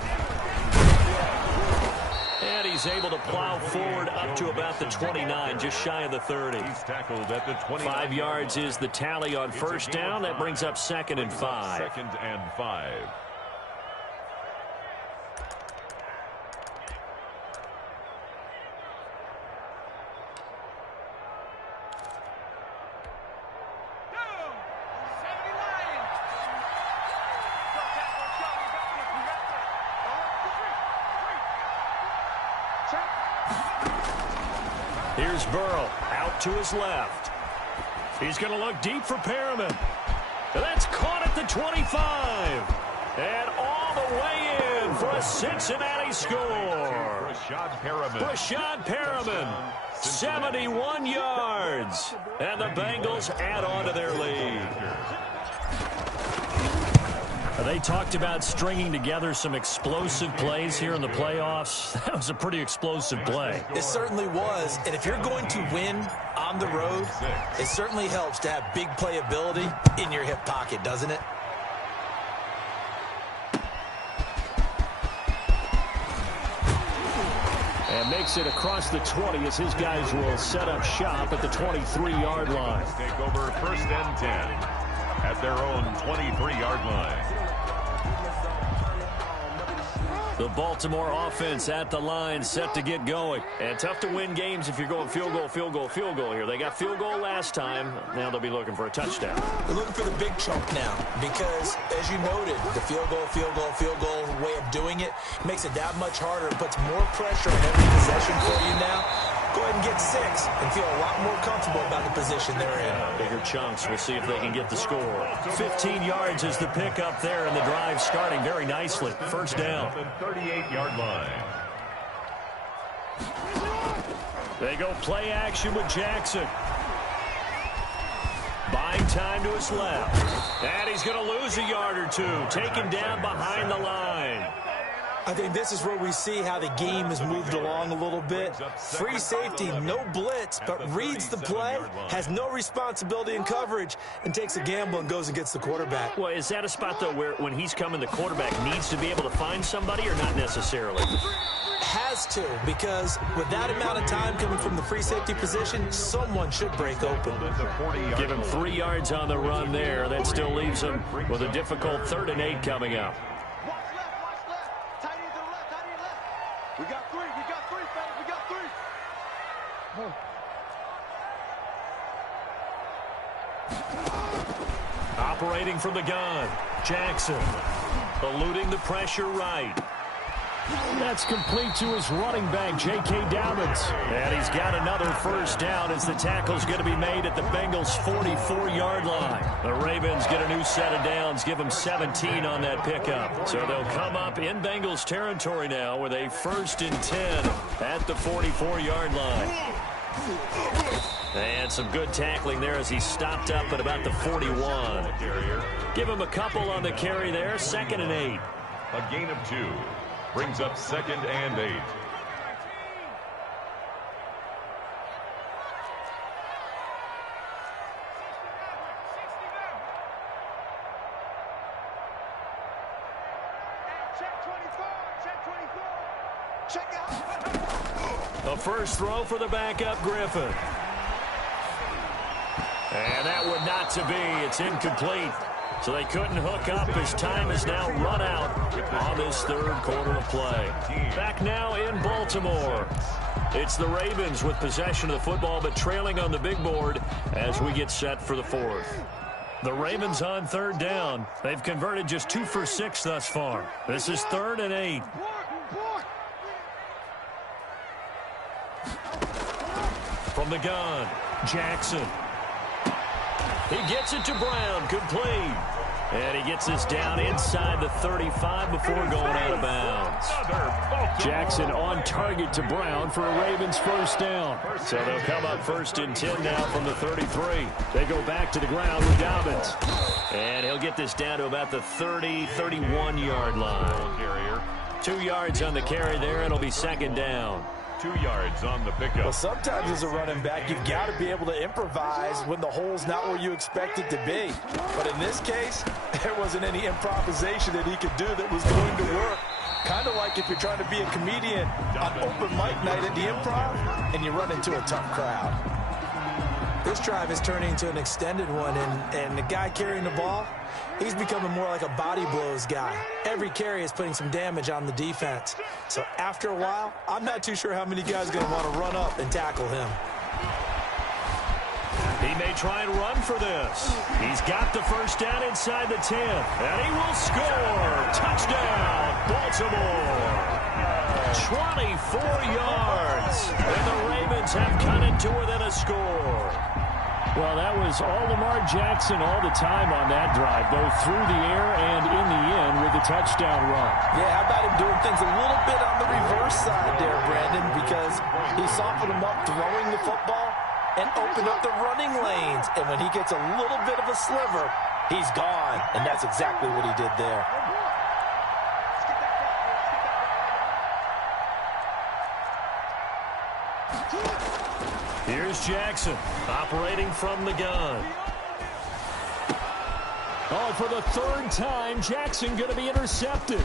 And he's able to plow forward up to about the 29, just shy of the 30. He's tackled at the 29. 5 yards is the tally on first down. That brings up 2nd and 5. 2nd and 5. Here's Burrow out to his left. He's going to look deep for Perriman. That's caught at the 25. And all the way in for a Cincinnati score. Rashad Perriman, 71 yards. And the Bengals add on to their lead. They talked about stringing together some explosive plays here in the playoffs. That was a pretty explosive play. It certainly was. And if you're going to win on the road, it certainly helps to have big playability in your hip pocket, doesn't it? And makes it across the 20 as his guys will set up shop at the 23-yard line. Take over 1st and 10 at their own 23-yard line. The Baltimore offense at the line, set to get going. And tough to win games if you're going field goal, field goal, field goal here. They got field goal last time. Now they'll be looking for a touchdown. They're looking for the big chunk now because, as you noted, the field goal way of doing it makes it that much harder. It puts more pressure on every possession for you now. Go ahead and get 6 and feel a lot more comfortable about the position they're in. Bigger chunks. We'll see if they can get the score. 15 yards is the pickup there, and the drive starting very nicely. First down. 38-yard line. They go play action with Jackson. Buying time to his left. And he's going to lose a yard or two. Taken down behind the line. I think this is where we see how the game has moved along a little bit. Free safety, no blitz, but reads the play, has no responsibility in coverage, and takes a gamble and goes and gets the quarterback. Well, is that a spot, though, where when he's coming, the quarterback needs to be able to find somebody or not necessarily? Has to, because with that amount of time coming from the free safety position, someone should break open. Give him 3 yards on the run there. That still leaves him with a difficult 3rd and 8 coming up. We got 3, fellas, we got 3. Operating from the gun, Jackson. Eluding the pressure right. That's complete to his running back, J.K. Dobbins. And he's got another first down as the tackle's going to be made at the Bengals' 44-yard line. The Ravens get a new set of downs, give them 17 on that pickup. So they'll come up in Bengals territory now with a 1st and 10 at the 44-yard line. And some good tackling there as he stopped up at about the 41. Give him a couple on the carry there, 2nd and 8. A gain of 2. Brings up 2nd and 8. The first throw for the backup, Griffin. And that one not to be. It's incomplete. So they couldn't hook up as time is now run out on this 3rd quarter of play. Back now in Baltimore. It's the Ravens with possession of the football, but trailing on the big board as we get set for the 4th. The Ravens on 3rd down. They've converted just 2 for 6 thus far. This is 3rd and 8. From the gun, Jackson. He gets it to Brown, complete. And he gets this down inside the 35 before going out of bounds. Jackson on target to Brown for a Ravens first down. So they'll come up 1st and 10 now from the 33. They go back to the ground with Dobbins. And he'll get this down to about the 30, 31-yard line. 2 yards on the carry there. It'll be 2nd down. 2 yards on the pickup. Well, sometimes as a running back, you've got to be able to improvise when the hole's not where you expect it to be. But in this case, there wasn't any improvisation that he could do that was going to work. Kind of like if you're trying to be a comedian on open mic night at the Improv and you run into a tough crowd. This drive is turning into an extended one, and the guy carrying the ball, he's becoming more like a body blows guy. Every carry is putting some damage on the defense. So after a while, I'm not too sure how many guys are going to want to run up and tackle him. He may try and run for this. He's got the first down inside the 10. And he will score. Touchdown, Baltimore. 24 yards. And the Ravens have cut it to within a score. Well, that was all Lamar Jackson all the time on that drive, both through the air and in the end with the touchdown run. Yeah, how about him doing things a little bit on the reverse side there, Brandon, because he softened him up throwing the football and opened up the running lanes. And when he gets a little bit of a sliver, He's gone, and that's exactly what he did there. Here's Jackson, operating from the gun. Oh, for the third time, Jackson going to be intercepted.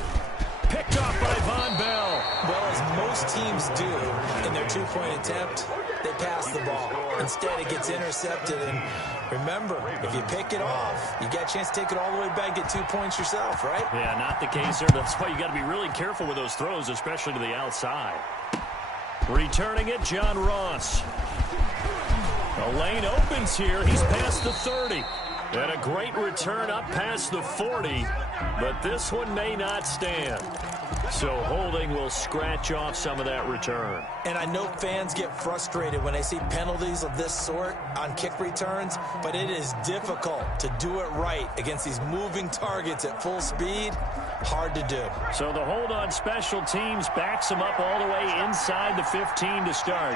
Picked off by Von Bell. Well, as most teams do in their two-point attempt, they pass the ball. Instead, it gets intercepted. And remember, if you pick it off, you get a chance to take it all the way back, get 2 points yourself, right? Yeah, not the case here. That's why you got to be really careful with those throws, especially to the outside. Returning it, John Ross. The lane opens here. He's past the 30. And a great return up past the 40, but this one may not stand. So holding will scratch off some of that return. And I know fans get frustrated when they see penalties of this sort on kick returns, but it is difficult to do it right against these moving targets at full speed. Hard to do. So the hold on special teams backs him up all the way inside the 15 to start.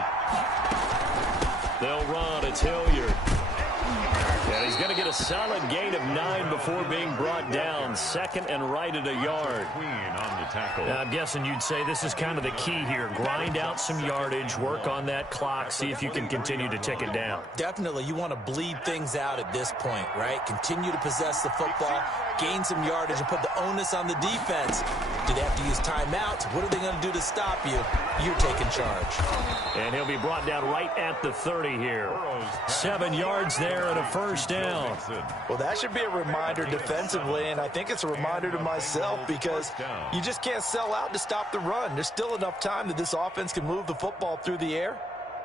They'll run. It's Hilliard. And he's going to get a solid gain of 9 before being brought down. Second and right at a yard. On the tackle. Now, I'm guessing you'd say this is kind of the key here. Grind out some yardage, work on that clock, see if you can continue to tick it down. Definitely, you want to bleed things out at this point, right? Continue to possess the football, gain some yardage, and put the onus on the defense. Do they have to use timeouts? What are they going to do to stop you? You're taking charge. And he'll be brought down right at the 30 here. 7 yards there and a first down. Well, that should be a reminder defensively, and I think it's a reminder to myself because you just can't sell out to stop the run. There's still enough time that this offense can move the football through the air,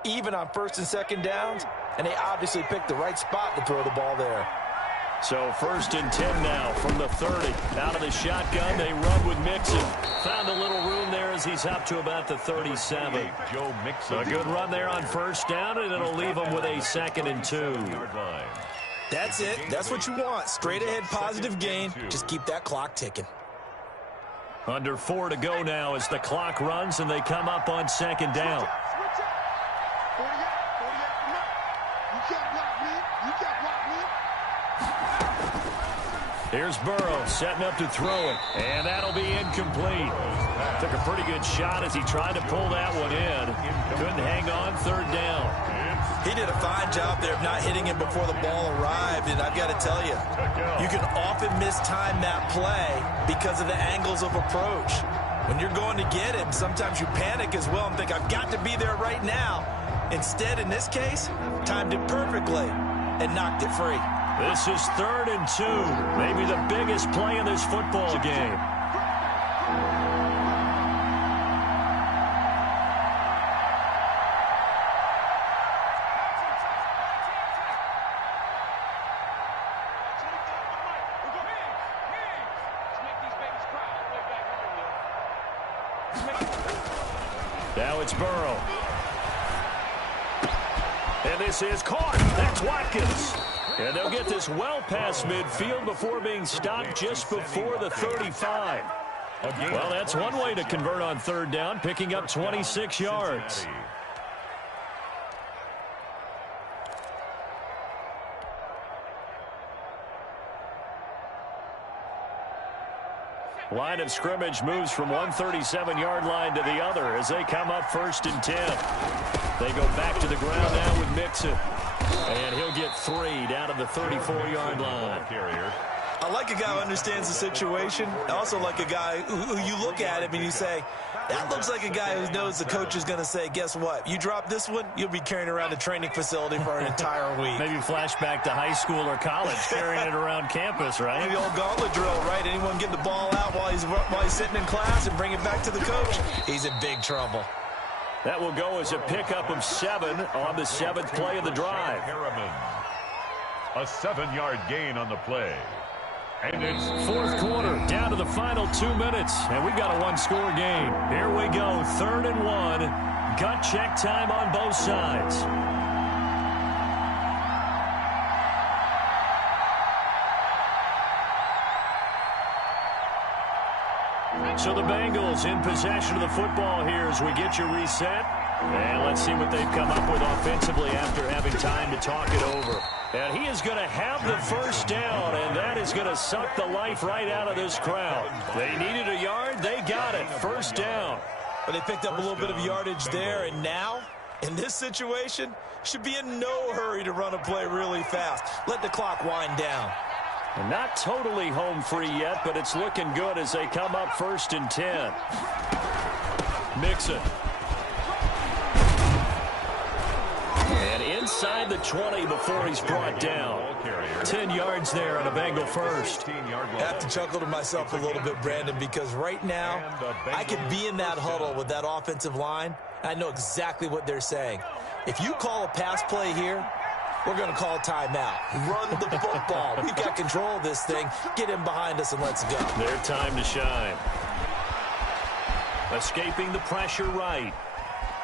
even on first and second downs, and they obviously picked the right spot to throw the ball there. So first and 10 now from the 30. Out of the shotgun, they run with Mixon. Found a little room there as he's up to about the 37. Joe Mixon. A good run there on first down, and it'll leave them with a 2nd and 2. That's it. That's what you want. Straight ahead positive gain. Just keep that clock ticking. Under 4 to go now as the clock runs and they come up on 2nd down. Here's Burrow setting up to throw it, and that'll be incomplete. Took a pretty good shot as he tried to pull that one in. Couldn't hang on, 3rd down. He did a fine job there of not hitting him before the ball arrived, and I've got to tell you, you can often mistime that play because of the angles of approach. When you're going to get him, sometimes you panic as well and think, I've got to be there right now. Instead, in this case, timed it perfectly and knocked it free. This is 3rd and 2, maybe the biggest play in this football game. Now it's Burrow. And this is caught. That's Watkins. And they'll get this well past midfield before being stopped just before the 35. Well, that's one way to convert on 3rd down, picking up 26 yards. Line of scrimmage moves from one 37-yard line to the other as they come up 1st and 10. They go back to the ground now with Mixon. And he'll get 3 down to the 34-yard line. I like a guy who understands the situation. I also like a guy who you look at him and you say, that looks like a guy who knows the coach is going to say, guess what? You drop this one, you'll be carrying around a training facility for an entire week. Maybe flashback to high school or college, carrying it around campus, right? The old gauntlet drill, right? Anyone get the ball out while he's sitting in class and bring it back to the coach? He's in big trouble. That will go as a pickup of 7 on the 7th play of the drive. A 7-yard gain on the play. And it's 4th quarter, down to the final 2 minutes, and we've got a 1-score game. Here we go, 3rd and 1. Gut check time on both sides. So the Bengals is in possession of the football here as we get you reset. And let's see what they've come up with offensively after having time to talk it over. And he is going to have the first down, and that is going to suck the life right out of this crowd. They needed a yard. They got it. First down. But they picked up a little bit of yardage there, and now, in this situation, should be in no hurry to run a play really fast. Let the clock wind down. And not totally home free yet, but it's looking good as they come up 1st and 10. Mixon. And inside the 20 before he's brought down. 10 yards there on a Bengal first. I have to chuckle to myself a little bit, Brandon, because right now I could be in that huddle with that offensive line. I know exactly what they're saying. If you call a pass play here, we're going to call timeout. Run the football. We've got control of this thing. Get him behind us and let's go. Their time to shine. Escaping the pressure right.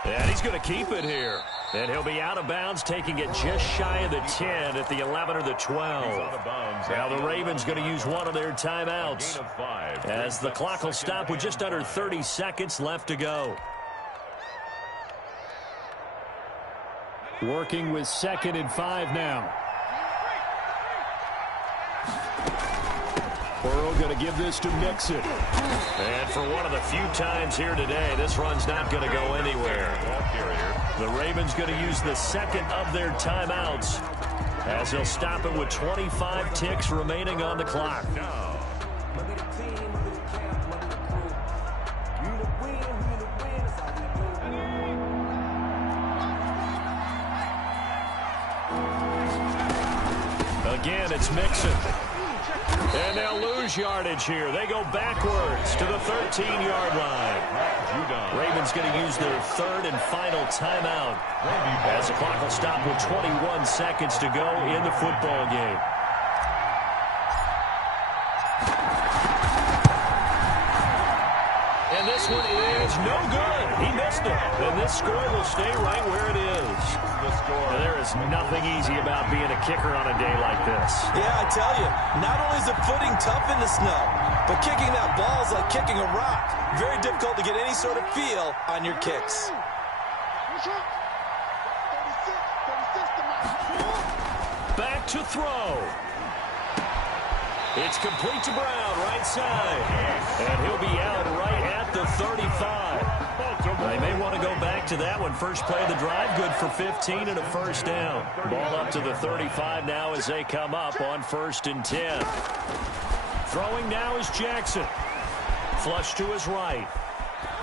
And he's going to keep it here. And he'll be out of bounds, taking it just shy of the 10 at the 11 or the 12. Now the Ravens going to use one of their timeouts as the clock will stop with just under 30 seconds left to go. Working with 2nd and 5 now. Burrow going to give this to Mixon. And for one of the few times here today, this run's not going to go anywhere. The Ravens going to use the 2nd of their timeouts as they'll stop it with 25 ticks remaining on the clock. Again, it's Mixon. And they'll lose yardage here. They go backwards to the 13-yard line. Ravens going to use their 3rd and final timeout as the clock will stop with 21 seconds to go in the football game. And this one is no good. He missed it. And this score will stay right where it is. And there is nothing easy about being a kicker on a day like this. Yeah, I tell you, not only is the footing tough in the snow, but kicking that ball is like kicking a rock. Very difficult to get any sort of feel on your kicks. Back to throw. It's complete to Brown, right side. And he'll be out right at the 35. They may want to go back to that one. First play of the drive, good for 15 and a first down. Ball up to the 35 now as they come up on 1st and 10. Throwing now is Jackson. Flush to his right.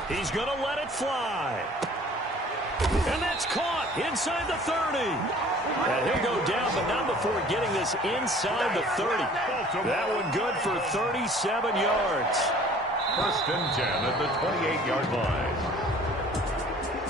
He's going to let it fly. And that's caught inside the 30. And he'll go down, but not before getting this inside the 30. That one good for 37 yards. 1st and 10 at the 28-yard line.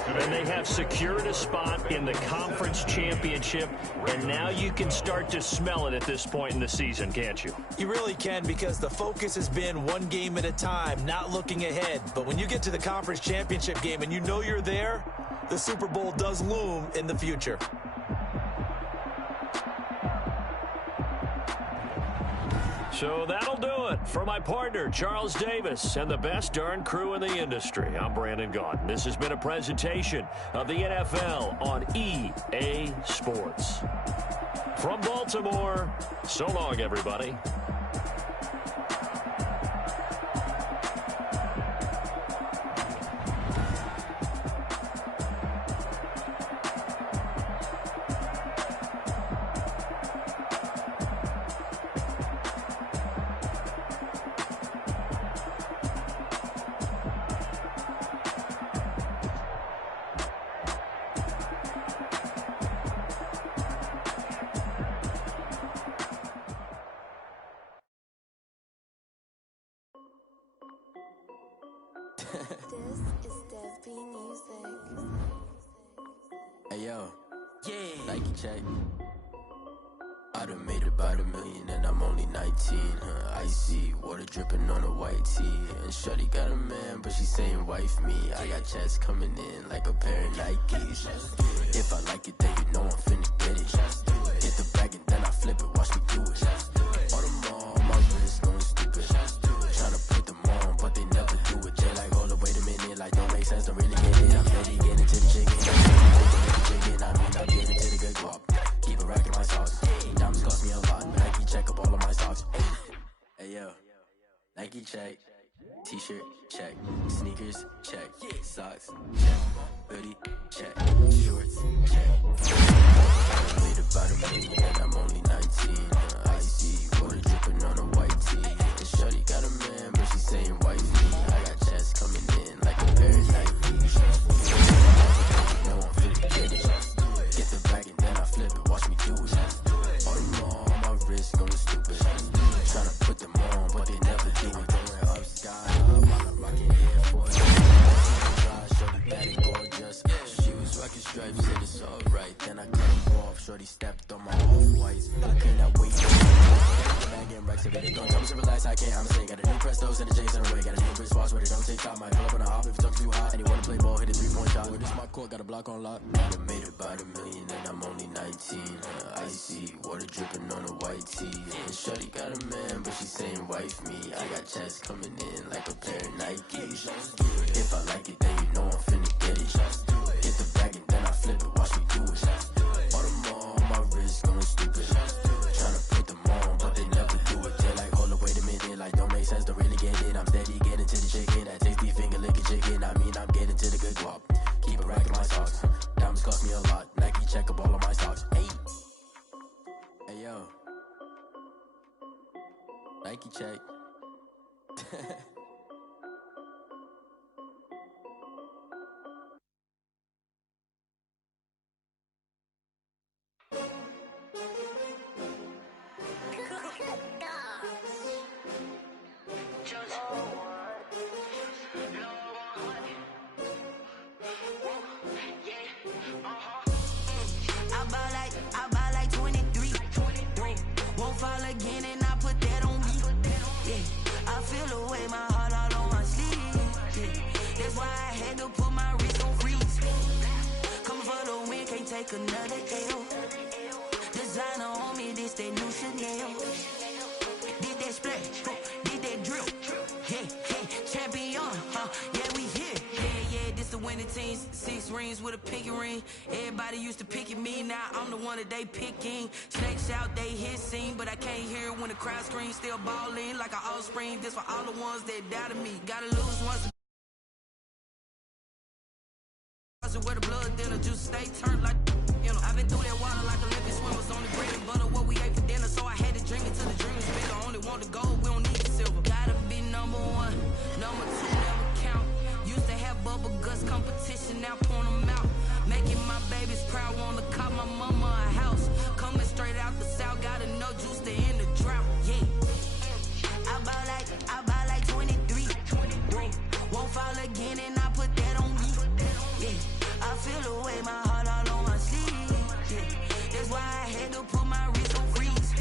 And they have secured a spot in the conference championship, and now you can start to smell it at this point in the season, can't you? You really can, because the focus has been one game at a time, not looking ahead. But when you get to the conference championship game and you know you're there, the Super Bowl does loom in the future. So that'll do it for my partner, Charles Davis, and the best darn crew in the industry. I'm Brandon Gaudin. This has been a presentation of the NFL on EA Sports. From Baltimore, so long, everybody. Hey yo, Nike check. I done made about $1 million and I'm only 19. Icy water dripping on a white tee. And shawty got a man, but she saying wife me. I got checks coming in like a pair of Nikes. If I like it, then you know I'm finna get it. Hit the bag and then I flip it. Watch me do it. All them all on my wrist, going stupid. Tryna put them on, but they never do it. They like all the sense, don't really get it. I'm steady getting to the chicken. I mean, I'm getting to the good guap. Keep a rack in my socks. Diamonds cost me a lot. Nike check up all of my socks. Hey yo, Nike check. T-shirt check. Sneakers check. Socks check. Hoodie check. Shorts check. I made about $1 million and I'm only 19. Icy water dripping on a white tee. And shorty got a man, but she's saying wife me. I got checks coming in like a pair of Nikes. No one finna get it. Get the bag and then I flip it. Watch me do it. All them on my wrist going stupid. Tryna put them on, but they never do it. Going up sky, while I'm rocking Air Force. Shorty bad and gorgeous. She was rocking stripes, said it's alright. Then I cut them off. Shorty stepped on my off-whites. I cannot wait. Bag and racks every day. Don't tell me to relax, I can't. I'm saying got a new Prestos and a Jason away. Got a new wristwatch where they don't take top. Might pull up on a hop if it talks too hot. And you wanna play ball, hit a 3-point shot. Where this my court, got a block on lock. I made about $1 million and I'm only 19. Icy water dripping on a white tee. And shorty got a man, but she's saying wife me. I got checks coming in like a pair of Nikes. If I like it, then you know I'm finna get it. Hit the bag and then I flip it. Watch me do it. All them on my wrist going stupid. Tryna put them on, but they never do it. They're like, hold up, wait a minute. Like, don't make sense, don't really get it. I'm steady getting to the chicken. That tasty finger licking chicken. I mean, I'm getting to the good guap. Keep a rack in my socks. Diamonds cost me a lot. Nike check up all of my socks. Hey. Hey, yo. Nike check. I buy like 23. Won't fall again and I put that on me. Yeah, I feel away my heart all on my sleeve. Yeah, that's why I had to put my wrist on freeze. Coming for the win, can't take another L. Designer on me, this that new Chanel. Did that splash, did that drill. Yeah, champion, yeah, we here. Yeah, this the winning team. 6 rings with a pinky ring. Everybody used to pick at me, now I'm the one that they picking. Snakes out, they hit scene, but I can't hear it when the crowd screams. Still balling like an offspring. This for all the ones that doubted me. Gotta lose once. Where the blood, then the juice stay turned like, you know. I've been through that water like Olympic swimmers on the bread and butter. What we ate for dinner, so I had to drink it till the dream is bigger. Only want the gold, we don't need the silver. Gotta be number 1, number 2 never count. Used to have bubble guts competition, now point them out. Making my babies proud, wanna cop my mama a house. Coming straight out the south, gotta know juice to end the drought. Yeah, I buy like 23. Won't fall again and I put that on me. Yeah, I feel away my heart all on my sleeve. Yeah, that's why I had to put my wrist on freeze.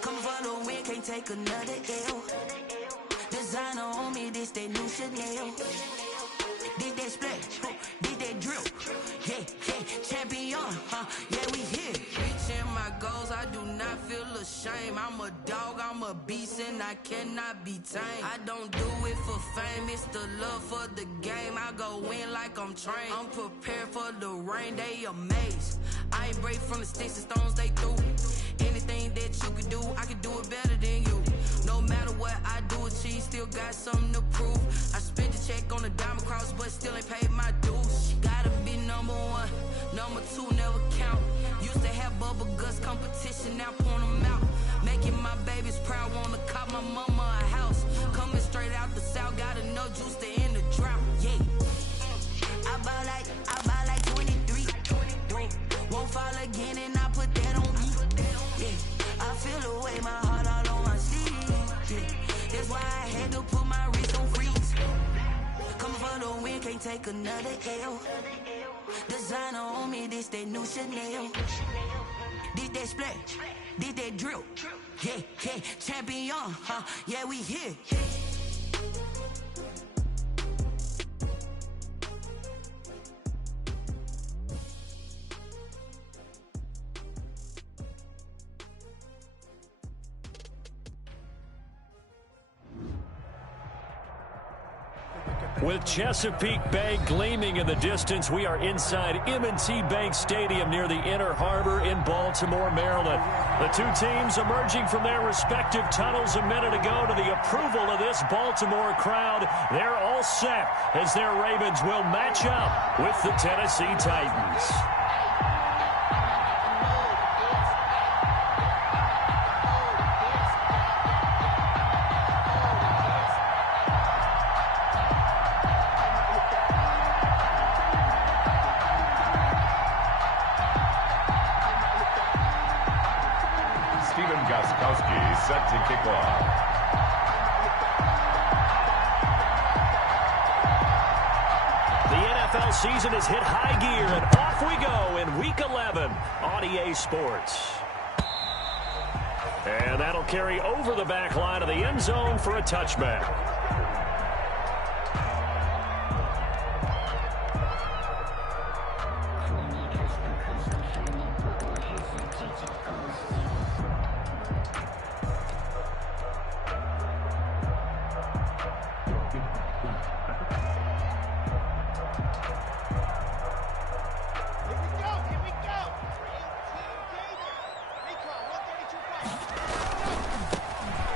Coming for the win, can't take another L. Designer on me, this that new Chanel. Did that splash, did that drill. Yeah, champion, yeah, we here. Reaching my goals, I do not feel ashamed. I'm a dog, I'm a beast, and I cannot be tamed. I don't do it for fame, it's the love for the game. I go in like I'm trained. I'm prepared for the rain, they amazed. I ain't break from the sticks and stones they threw. Anything that you could do, I could do it better than you. No matter what I do, achieve, still got something to prove. I spent the check on the diamond cross, but still ain't paid my dues. Gotta be number 1, number 2 never count. Used to have bubble guts competition, now point them out. Making my babies proud, wanna cop my mama a house. Coming straight out the south, gotta know juice to end the drought. Yeah, I buy like 23. Won't fall again and I put that on me. Yeah, I feel away my heart all on my sleeve. Yeah, that's why I had to put my wrist on freeze. Coming for the win, can't take another L. Designer on me, this that new Chanel. Did that splash, did that drill. Yeah, champion, yeah, we here. With Chesapeake Bay gleaming in the distance, we are inside M&T Bank Stadium near the Inner Harbor in Baltimore, Maryland. The two teams emerging from their respective tunnels a minute ago to the approval of this Baltimore crowd. They're all set as their Ravens will match up with the Tennessee Titans. Set to kick off. The NFL season has hit high gear, and off we go in Week 11 on EA Sports. And that'll carry over the back line of the end zone for a touchback.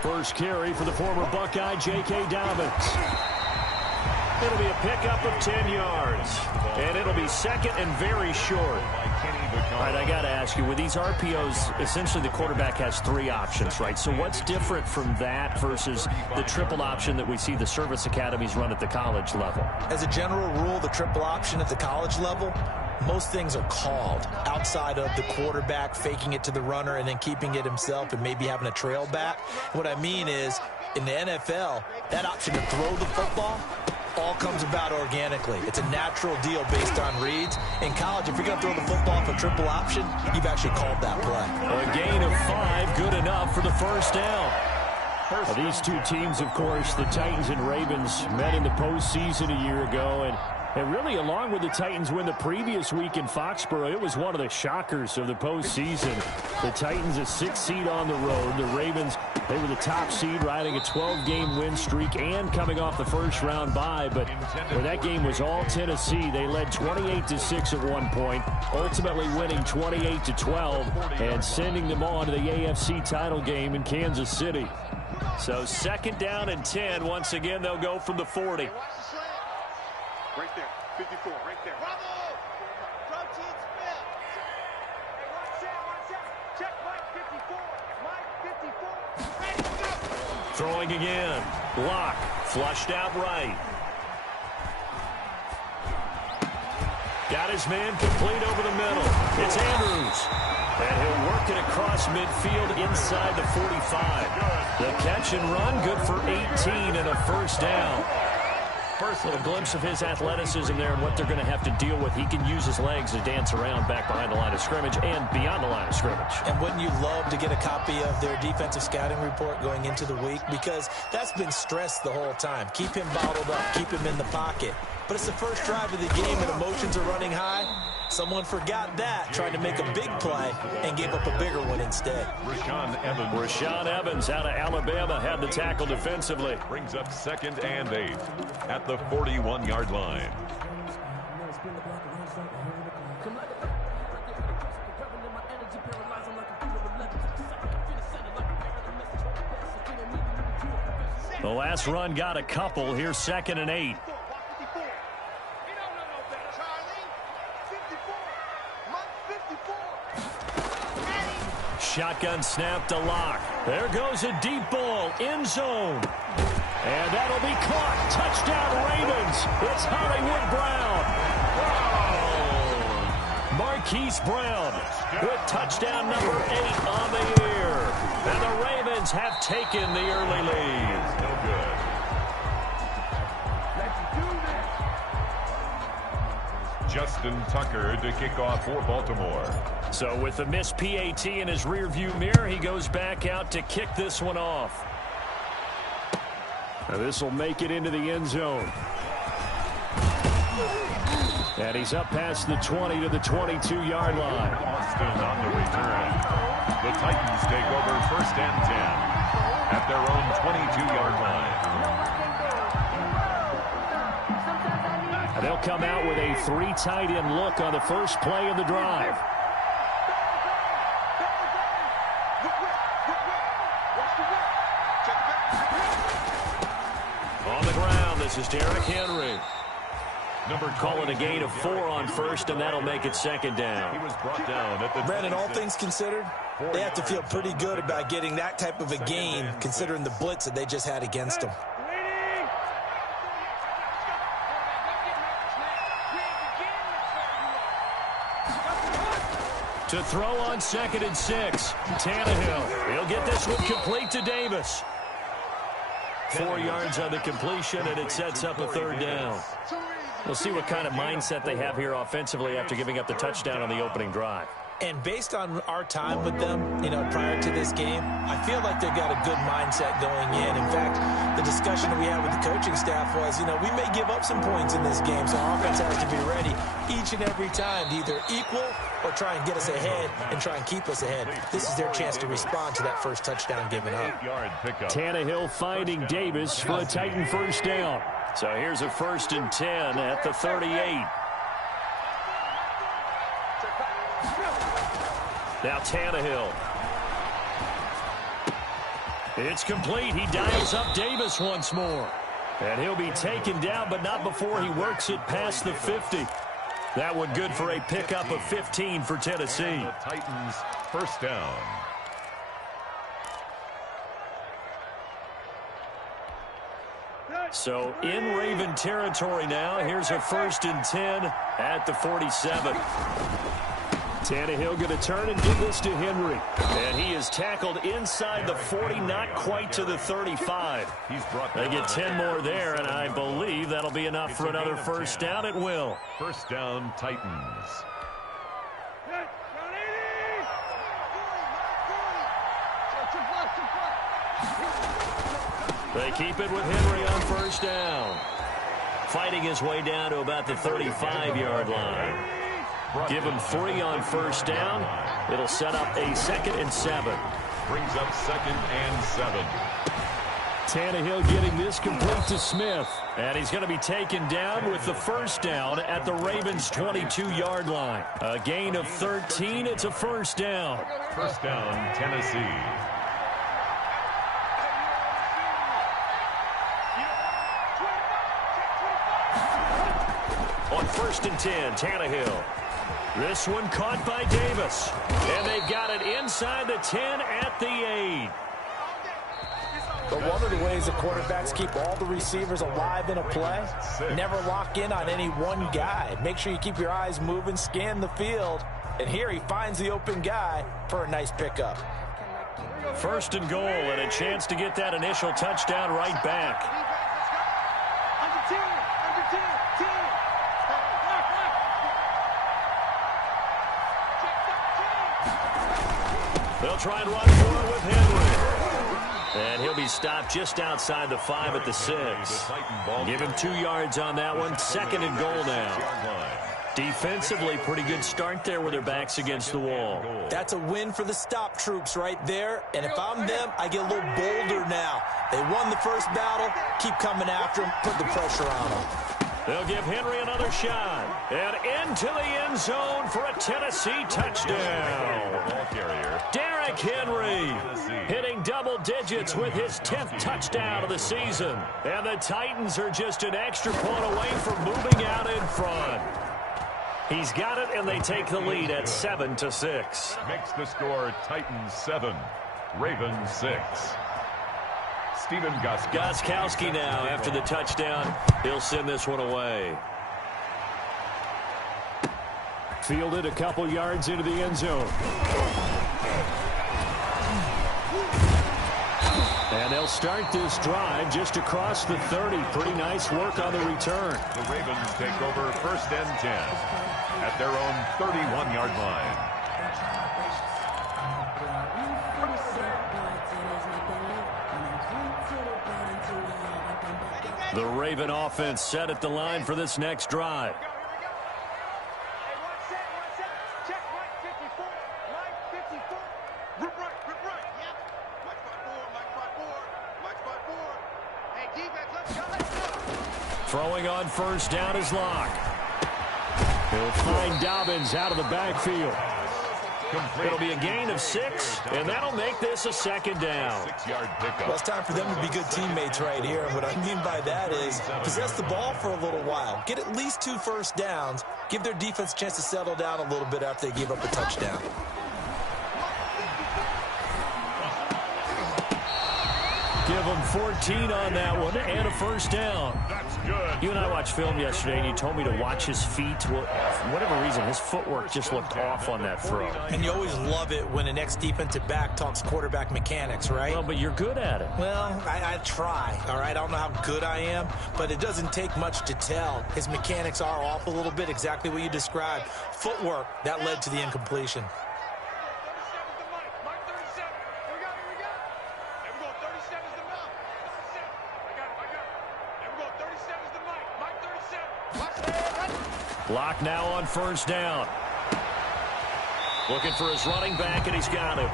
First carry for the former Buckeye, J.K. Dobbins. It'll be a pickup of 10 yards. And it'll be second and very short. All right, I got to ask you, with these RPOs, essentially the quarterback has three options, right? So what's different from that versus the triple option that we see the service academies run at the college level? As a general rule, the triple option at the college level, most things are called outside of the quarterback faking it to the runner and then keeping it himself and maybe having a trail back. What I mean is, in the NFL, that option to throw the football all comes about organically. It's a natural deal based on reads. In college, if you're going to throw the football for triple option, you've actually called that play. A gain of 5, good enough for the first down. These two teams, of course, the Titans and Ravens, met in the postseason a year ago, and really, along with the Titans win the previous week in Foxborough, it was one of the shockers of the postseason. The Titans a 6th seed on the road. The Ravens, they were the top seed, riding a 12-game win streak and coming off the first-round bye. But where that game was all Tennessee, they led 28-6 at one point, ultimately winning 28-12 and sending them on to the AFC title game in Kansas City. So second down and 10. Once again, they'll go from the 40. Right there, 54, right there. Bravo! Protein spin. Hey, watch out. Check Mike 54. Mike 54. Ready, go! Throwing again. Lock. Flushed out right. Got his man complete over the middle. It's Andrews. And he'll work it across midfield inside the 45. The catch and run, good for 18 and a first down. First little glimpse of his athleticism there and what they're going to have to deal with. He can use his legs to dance around back behind the line of scrimmage and beyond the line of scrimmage. And wouldn't you love to get a copy of their defensive scouting report going into the week? Because that's been stressed the whole time. Keep him bottled up. Keep him in the pocket. But it's the first drive of the game and emotions are running high. Someone forgot that, tried to make a big play and gave up a bigger one instead. Rashaan Evans out of Alabama had the tackle defensively. Brings up 2nd and 8 at the 41-yard line. The last run got a couple. Here's 2nd and 8. Shotgun snap to Lock. There goes a deep ball, end zone. And that'll be caught. Touchdown Ravens. It's Hollywood Brown. Wow. Marquise Brown with touchdown number 8 on the year. And the Ravens have taken the early lead. No good. Justin Tucker to kick off for Baltimore. So with the missed PAT in his rearview mirror, he goes back out to kick this one off. Now this will make it into the end zone. And he's up past the 20 to the 22-yard line. Austin on the return. The Titans take over 1st and 10 at their own 22-yard line. They'll come out with a 3 tight end look on the first play of the drive. On the ground, this is Derrick Henry. Call it a gain of 4 on first, and that'll make it second down. He was brought down at the Brandon, all things considered, they have to feel pretty good about getting that type of a gain, considering the blitz that they just had against them. To throw on 2nd and 6, Tannehill. He'll get this one complete to Davis. 4 yards on the completion, and it sets up a 3rd down. We'll see what kind of mindset they have here offensively after giving up the touchdown on the opening drive. And based on our time with them, prior to this game, I feel like they've got a good mindset going in. In fact, the discussion that we had with the coaching staff was, we may give up some points in this game, so our offense has to be ready each and every time to either equal or try and get us ahead and try and keep us ahead. This is their chance to respond to that first touchdown given up. Tannehill finding Davis for a Titan first down. So here's a 1st and 10 at the 38. Now Tannehill. It's complete. He dials up Davis once more. And he'll be taken down, but not before he works it past the 50. That one good for a pickup of 15 for Tennessee. The Titans first down. So in Raven territory now. Here's a 1st and 10 at the 47. Tannehill going to turn and give this to Henry. And he is tackled inside the 40, not quite to the 35. They get 10 more there, and I believe that'll be enough for another first down. It will. First down, Titans. They keep it with Henry on first down. Fighting his way down to about the 35-yard line. Give him 3 on first down. It'll set up a 2nd and 7. Brings up 2nd and 7. Tannehill getting this complete to Smith. And he's going to be taken down with the first down at the Ravens' 22-yard line. A gain of 13. It's a first down. First down, Tennessee. On 1st and 10, Tannehill. This one caught by Davis. And they've got it inside the 10 at the 8. But one of the ways the quarterbacks keep all the receivers alive in a play, never lock in on any one guy. Make sure you keep your eyes moving, scan the field. And here he finds the open guy for a nice pickup. 1st and goal, and a chance to get that initial touchdown right back. They'll try and run for it with Henry. And he'll be stopped just outside the 5 at the 6. Give him 2 yards on that one. 2nd and goal now. Defensively, pretty good start there with their backs against the wall. That's a win for the stop troops right there. And if I'm them, I get a little bolder now. They won the first battle. Keep coming after them. Put the pressure on them. They'll give Henry another shot. And into the end zone for a Tennessee touchdown. Derrick Henry hitting double digits with his 10th touchdown of the season. And the Titans are just an extra point away from moving out in front. He's got it, and they take the lead at 7-6. Makes the score Titans 7, Ravens 6. Stephen Gostkowski now after the touchdown. He'll send this one away. Fielded a couple yards into the end zone. And they'll start this drive just across the 30. Pretty nice work on the return. The Ravens take over 1st and 10 at their own 31-yard line. The Raven offense set at the line for this next drive. Throwing on first down is Locke. He'll find Dobbins out of the backfield. It'll be a gain of 6, and that'll make this a second down. 6-yard pickup. Well, it's time for them to be good teammates right here. And what I mean by that is possess the ball for a little while. Get at least 2 first downs. Give their defense a chance to settle down a little bit after they give up a touchdown. Give him 14 on that one and a first down. That's good. You and I watched film yesterday, and you told me to watch his feet. Well, for whatever reason, his footwork just looked off on that throw. And you always love it when an ex-defensive back talks quarterback mechanics, right? Well, but you're good at it. Well, I try, all right? I don't know how good I am, but it doesn't take much to tell. His mechanics are off a little bit, exactly what you described. Footwork, that led to the incompletion. Locke now on first down. Looking for his running back, and he's got him.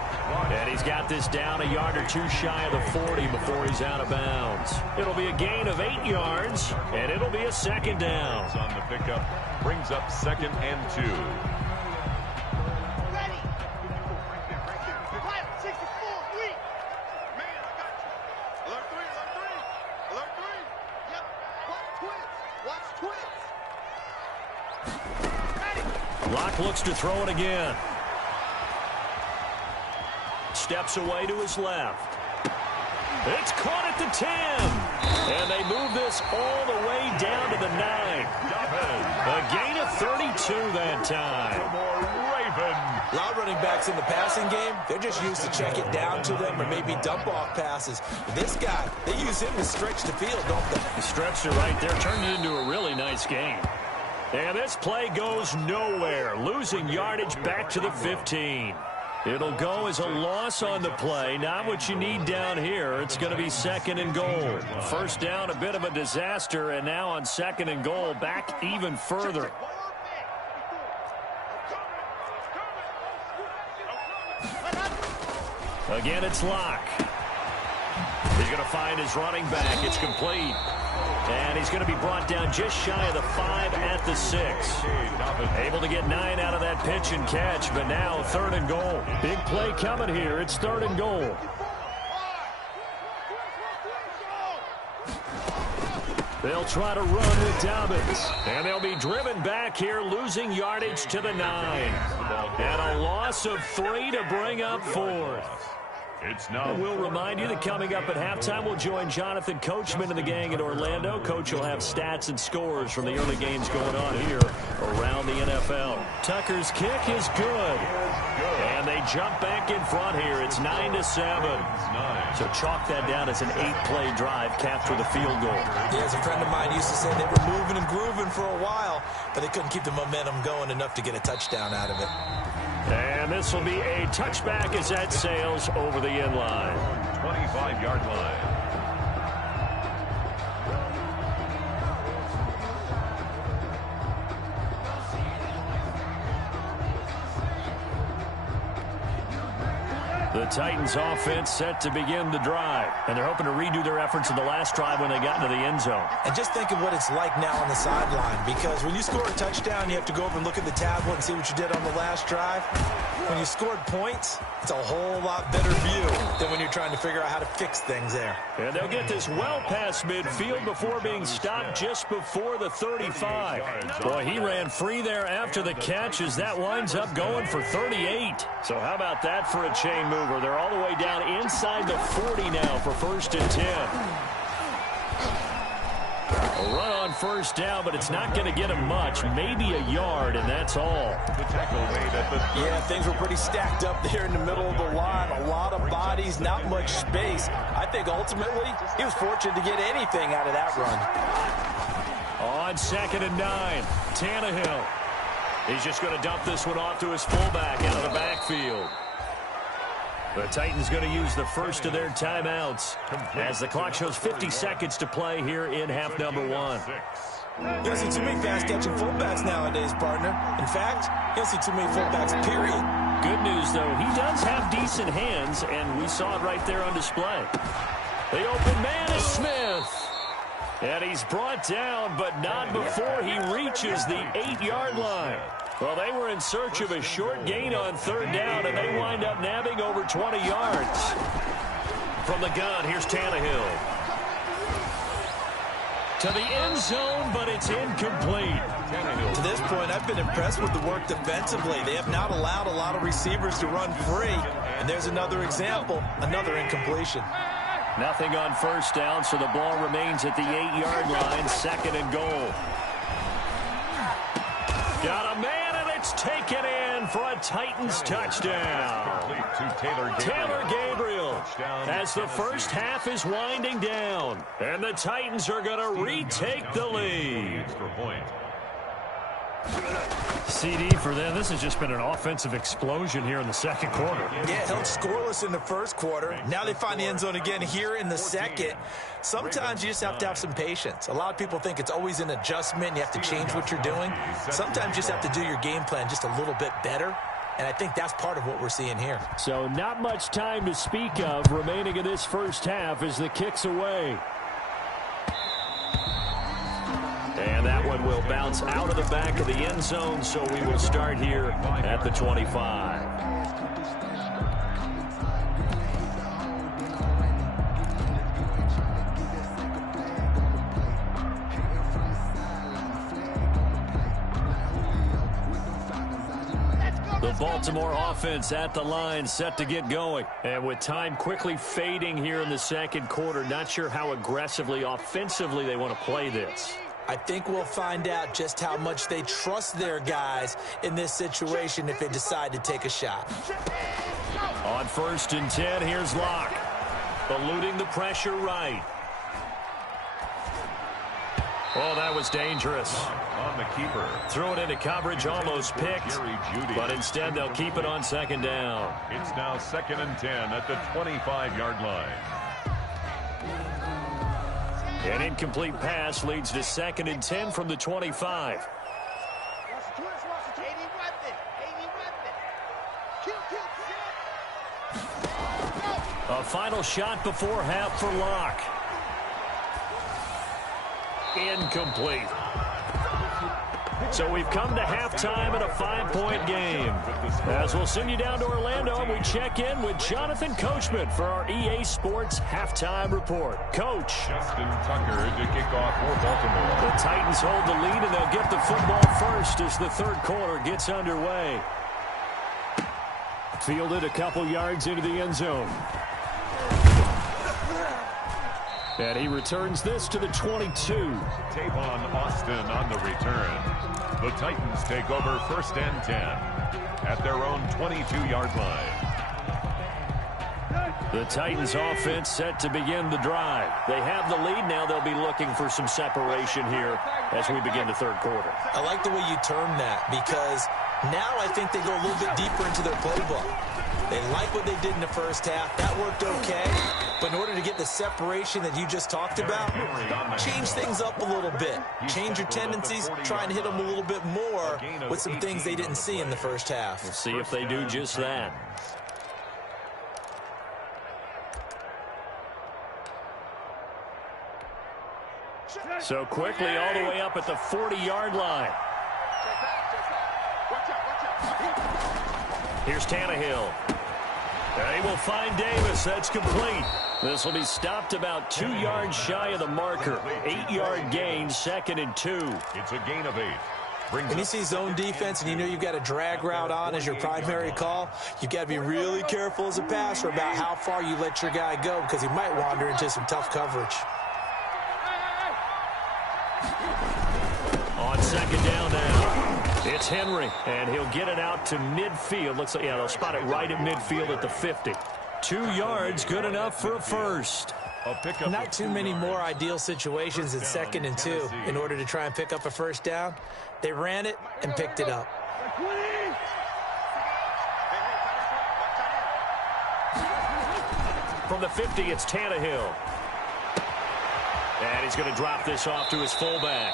And he's got this down a yard or 2 shy of the 40 before he's out of bounds. It'll be a gain of 8 yards, and it'll be a second down. On the pickup, brings up 2nd and 2. Locke looks to throw it again. Steps away to his left. It's caught at the 10. And they move this all the way down to the 9. A gain of 32 that time. A lot of running backs in the passing game, they're just used to check it down to them or maybe dump off passes. This guy, they use him to stretch the field, don't they? He stretched it right there, turned it into a really nice game. And this play goes nowhere, losing yardage back to the 15. It'll go as a loss on the play. Not what you need down here. It's going to be 2nd and goal. First down, a bit of a disaster, and now on 2nd and goal, back even further. Again, it's Locke. He's going to find his running back. It's complete. And he's going to be brought down just shy of the 5 at the 6. Able to get 9 out of that pitch and catch, but now 3rd and goal. Big play coming here. It's 3rd and goal. They'll try to run with Dobbins. And they'll be driven back here, losing yardage to the 9. And a loss of 3 to bring up 4th. And we'll remind you that coming up at halftime, we'll join Jonathan Coachman and the gang in Orlando. Coach will have stats and scores from the early games going on here around the NFL. Tucker's kick is good. And they jump back in front here. It's 9-7. So chalk that down as an 8-play drive capped with a field goal. Yeah, as a friend of mine used to say, they were moving and grooving for a while, but they couldn't keep the momentum going enough to get a touchdown out of it. And this will be a touchback as that sails over the end line. 25-yard line. The Titans offense set to begin the drive. And they're hoping to redo their efforts in the last drive when they got into the end zone. And just think of what it's like now on the sideline, because when you score a touchdown, you have to go over and look at the tablet and see what you did on the last drive. When you scored points, it's a whole lot better view than when you're trying to figure out how to fix things there. And they'll get this well past midfield before being stopped just before the 35. Boy, he ran free there after the catch as that winds up going for 38. So how about that for a chain mover? They're all the way down inside the 40 now for 1st and 10. A run on first down, but it's not going to get him much. Maybe a yard, and that's all. Yeah, things were pretty stacked up there in the middle of the line. A lot of bodies, not much space. I think ultimately he was fortunate to get anything out of that run. On 2nd and 9, Tannehill. He's just going to dump this one off to his fullback out of the backfield. The Titans going to use the first of their timeouts as the clock shows 50 seconds to play here in half number 1. You don't see too many fast-catching fullbacks nowadays, partner. In fact, you don't see too many fullbacks, period. Good news, though, he does have decent hands, and we saw it right there on display. The open man is Smith. And he's brought down, but not before he reaches the 8-yard line. Well, they were in search of a short gain on 3rd down, and they wind up nabbing over 20 yards. From the gun, here's Tannehill. To the end zone, but it's incomplete. To this point, I've been impressed with the work defensively. They have not allowed a lot of receivers to run free. And there's another example, another incompletion. Nothing on 1st down, so the ball remains at the 8-yard line, 2nd and goal. Got a man, and it's taken in for a Titans touchdown. Taylor Gabriel, as the first half is winding down, and the Titans are going to retake the lead. CD for them. This has just been an offensive explosion here in the 2nd quarter. Yeah, held scoreless in the 1st quarter. Now they find the end zone again here in the 2nd. Sometimes you just have to have some patience. A lot of people think it's always an adjustment. You have to change what you're doing. Sometimes you just have to do your game plan just a little bit better. And I think that's part of what we're seeing here. So not much time to speak of remaining in this first half as the kick's away. And that one will bounce out of the back of the end zone, so we will start here at the 25. The Baltimore offense at the line, set to get going. And with time quickly fading here in the 2nd quarter, not sure how aggressively, offensively they want to play this. I think we'll find out just how much they trust their guys in this situation if they decide to take a shot. On 1st and 10, here's Locke. Eluding the pressure right. Oh, that was dangerous. On the keeper. Throw it into coverage, almost picked. But instead, they'll keep it on 2nd down. It's now 2nd and 10 at the 25-yard line. An incomplete pass leads to 2nd and 10 from the 25. A final shot before half for Locke. Incomplete. So we've come to halftime in a 5-point game. As we'll send you down to Orlando, we check in with Jonathan Coachman for our EA Sports Halftime Report. Coach. Justin Tucker to kick off for Baltimore. The Titans hold the lead, and they'll get the football first as the 3rd quarter gets underway. Fielded a couple yards into the end zone. And he returns this to the 22. Tavon Austin on the return. The Titans take over 1st and 10 at their own 22-yard line. The Titans offense set to begin the drive. They have the lead now. They'll be looking for some separation here as we begin the 3rd quarter. I like the way you term that because now I think they go a little bit deeper into their playbook. They like what they did in the 1st half. That worked okay. But in order to get the separation that you just talked about, change things up a little bit. Change your tendencies, try and hit them a little bit more with some things they didn't see in the 1st half. We'll see if they do just that. So quickly all the way up at the 40-yard line. Here's Tannehill. And he will find Davis. That's complete. This will be stopped about 2 yards shy of the marker. 8-yard gain, 2nd and 2. It's a gain of 8. When you see zone defense and you know you've got a drag route on as your primary call, you've got to be really careful as a passer about how far you let your guy go because he might wander into some tough coverage. On 2nd down now. It's Henry, and he'll get it out to midfield. Looks like, yeah, they'll spot it right at midfield at the 50. 2 yards, good enough for a first. Not too many more ideal situations in 2nd and 2 in order to try and pick up a 1st down. They ran it and picked it up. From the 50, it's Tannehill. And he's going to drop this off to his fullback.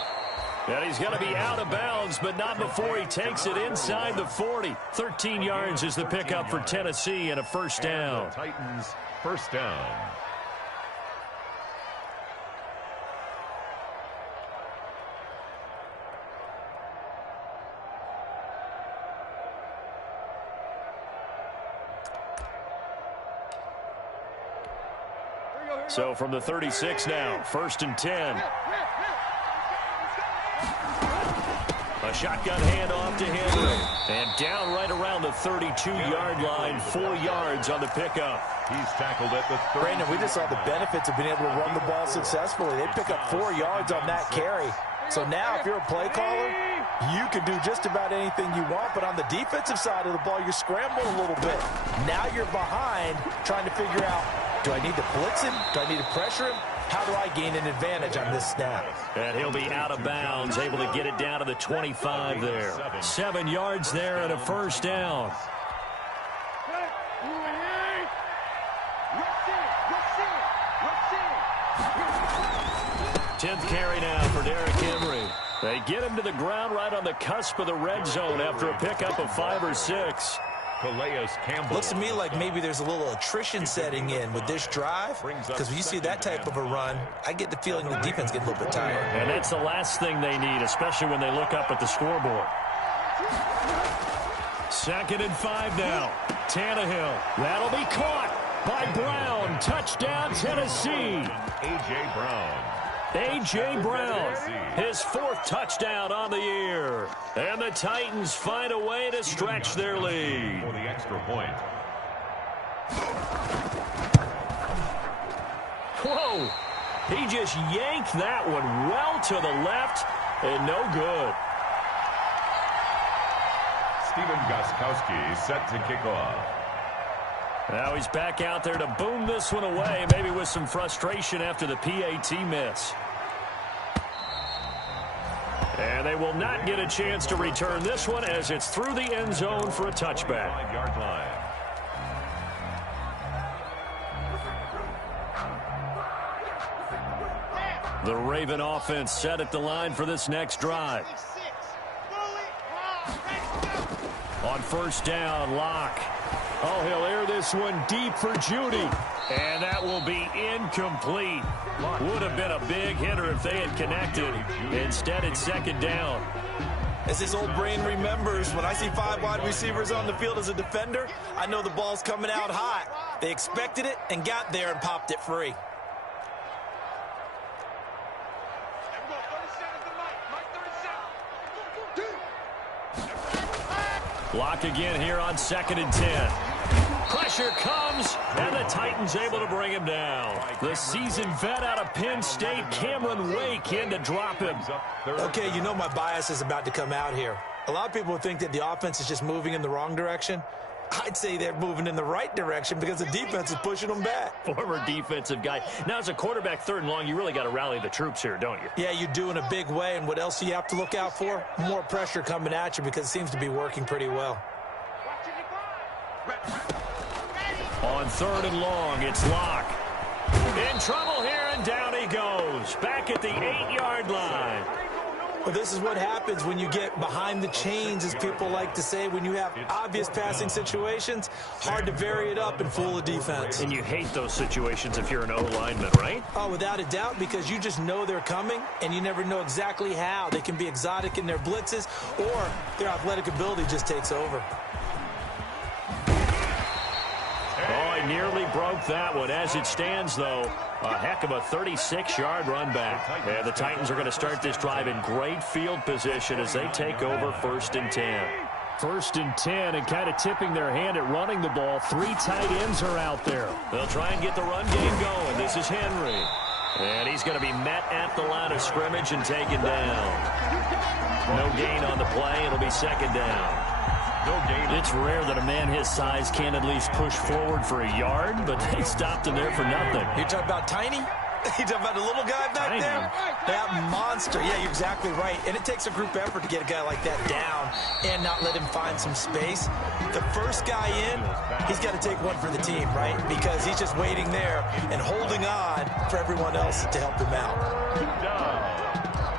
And he's going to be out of bounds, but not before he takes it inside the 40. 13 yards is the pickup for Tennessee and a 1st down. Titans 1st down. So from the 36 now, 1st and 10. A shotgun handoff to Henry. And down right around the 32-yard line, 4 yards on the pickup. He's tackled at the 30. Brandon, we just saw the benefits of being able to run the ball successfully. They pick up 4 yards on that carry. So now if you're a play caller, you can do just about anything you want. But on the defensive side of the ball, you're scrambling a little bit. Now you're behind trying to figure out, do I need to blitz him? Do I need to pressure him? How do I gain an advantage on this snap? And he'll be out of bounds, able to get it down to the 25 there. 7 yards there and a 1st down. 10th carry now for Derrick Henry. They get him to the ground right on the cusp of the red zone after a pickup of 5 or 6. Looks to me like maybe there's a little attrition setting in with this drive, because when you see that type of a run, I get the feeling the defense gets a little bit tired. And that's the last thing they need, especially when they look up at the scoreboard. 2nd and 5 now. Tannehill. That'll be caught by Brown. Touchdown, Tennessee. A.J. Brown. A.J. Brown, his 4th touchdown on the year. And the Titans find a way to stretch their lead. For the extra point. Whoa, he just yanked that one well to the left and no good. Steven Gostkowski set to kick off. Now he's back out there to boom this one away, maybe with some frustration after the PAT miss. And they will not get a chance to return this one as it's through the end zone for a touchback. 5-yard line. The Raven offense set at the line for this next drive. On 1st down, Locke. Oh, he'll air this one deep for Judy. And that will be incomplete. Would have been a big hitter if they had connected. Instead, it's 2nd down. As his old brain remembers, when I see 5 wide receivers on the field as a defender, I know the ball's coming out hot. They expected it and got there and popped it free. Block again here on 2nd and 10. Pressure comes, and the Titans able to bring him down. The seasoned vet out of Penn State, Cameron Wake, in to drop him. Okay, you know my bias is about to come out here. A lot of people think that the offense is just moving in the wrong direction. I'd say they're moving in the right direction because the defense is pushing them back. Former defensive guy. Now, as a quarterback 3rd and long, you really got to rally the troops here, don't you? Yeah, you do in a big way. And what else do you have to look out for? More pressure coming at you because it seems to be working pretty well. On 3rd and long, it's Locke. In trouble here, and down he goes. Back at the 8-yard line. Well, this is what happens when you get behind the chains, as people like to say. When you have obvious passing situations, hard to vary it up and fool the defense. And you hate those situations if you're an O-lineman, right? Oh, without a doubt, because you just know they're coming, and you never know exactly how. They can be exotic in their blitzes, or their athletic ability just takes over. Oh, he nearly broke that one. As it stands, though, a heck of a 36-yard run back. And the Titans are going to start this drive in great field position as they take over 1st and 10. 1st and 10, and kind of tipping their hand at running the ball. 3 tight ends are out there. They'll try and get the run game going. This is Henry. And he's going to be met at the line of scrimmage and taken down. No gain on the play. It'll be 2nd down. No gain. It's rare that a man his size can at least push forward for a yard, but they stopped him there for nothing. You talking about tiny? You talking about the little guy back there? That monster. Yeah, you're exactly right. And it takes a group effort to get a guy like that down and not let him find some space. The first guy in, he's got to take one for the team, right? Because he's just waiting there and holding on for everyone else to help him out. Down.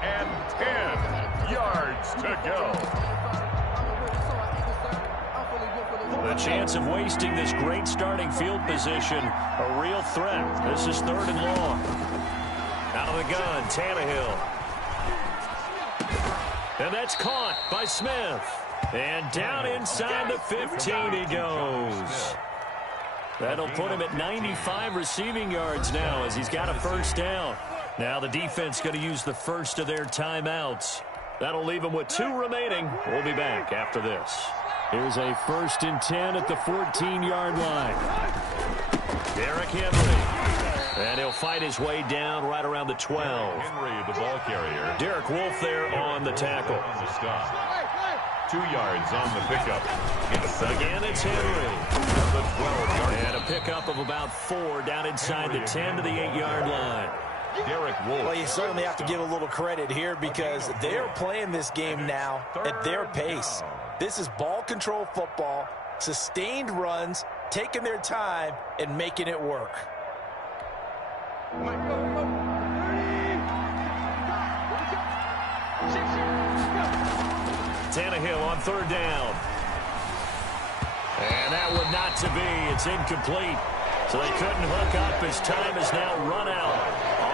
And 10 yards to go. The chance of wasting this great starting field position, a real threat. This is 3rd and long. Out of the gun, Tannehill. And that's caught by Smith. And down inside the 15 he goes. That'll put him at 95 receiving yards now as he's got a first down. Now the defense going to use the first of their timeouts. That'll leave them with 2 remaining. We'll be back after this. Here's a 1st and 10 at the 14-yard line. Derrick Henry. And he'll fight his way down right around the 12. Henry, the ball carrier. Derek Wolfe there on the tackle. On the stop. 2 yards on the pickup. Again, it's Henry. The 12-yard and a pickup of about 4 down inside the 10 to the 8-yard line. Derek Wolfe. Well, you certainly have to give a little credit here because they're playing this game now at their pace. This is ball control football, sustained runs, taking their time and making it work. Tannehill on 3rd down. And that one not to be. It's incomplete. So they couldn't hook up as time is now run out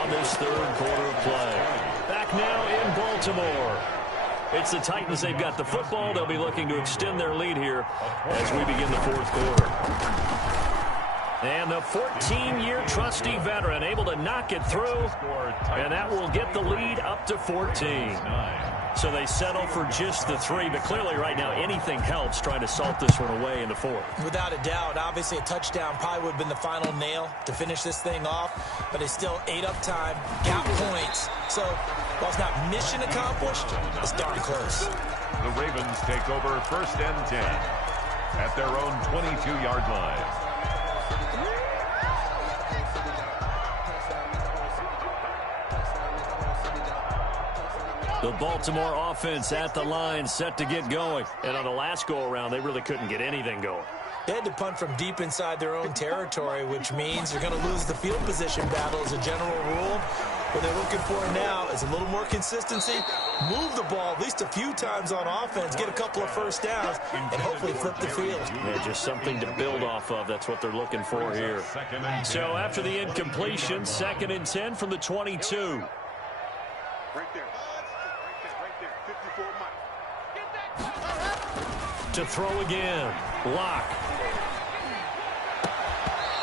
on this 3rd quarter of play. Back now in Baltimore. It's the Titans. They've got the football. They'll be looking to extend their lead here as we begin the 4th quarter. And the 14-year trusty veteran able to knock it through. And that will get the lead up to 14. So they settle for just the 3, but clearly right now anything helps trying to salt this one away in the 4th. Without a doubt, obviously a touchdown probably would have been the final nail to finish this thing off, but it's still ate up time, got points. So while it's not mission accomplished, it's darn close. The Ravens take over 1st and 10 at their own 22-yard line. The Baltimore offense at the line, set to get going. And on the last go-around, they really couldn't get anything going. They had to punt from deep inside their own territory, which means they're going to lose the field position battle as a general rule. What they're looking for now is a little more consistency, move the ball at least a few times on offense, get a couple of first downs, and hopefully flip the field. Yeah, just something to build off of. That's what they're looking for here. So after the incompletion, 2nd and 10 from the 22. Right there. To throw again. Lock.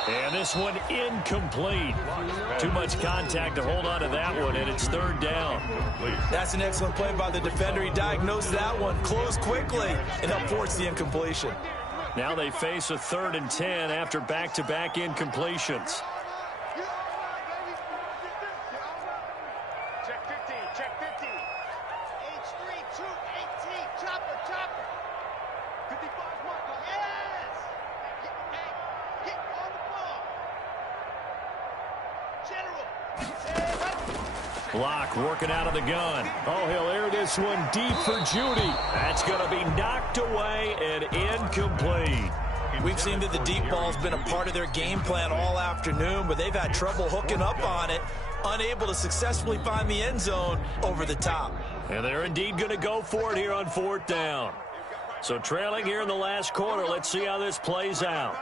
And this one incomplete. Too much contact to hold on to that one, and it's 3rd down. That's an excellent play by the defender. He diagnosed that one, closed quickly, and helped force the incompletion. Now they face a 3rd and 10 after back-to-back incompletions. Check 15, check 15. H3, 2, 18, chopper, chopper. 55 marker, yes! Get on the ball. General. Lock working out of the gun. Oh, he'll air this one deep for Judy. That's going to be knocked away and incomplete. We've seen that the deep ball's been a part of their game plan all afternoon, but they've had trouble hooking up on it, unable to successfully find the end zone over the top. And they're indeed going to go for it here on 4th down. So trailing here in the last quarter, let's see how this plays out.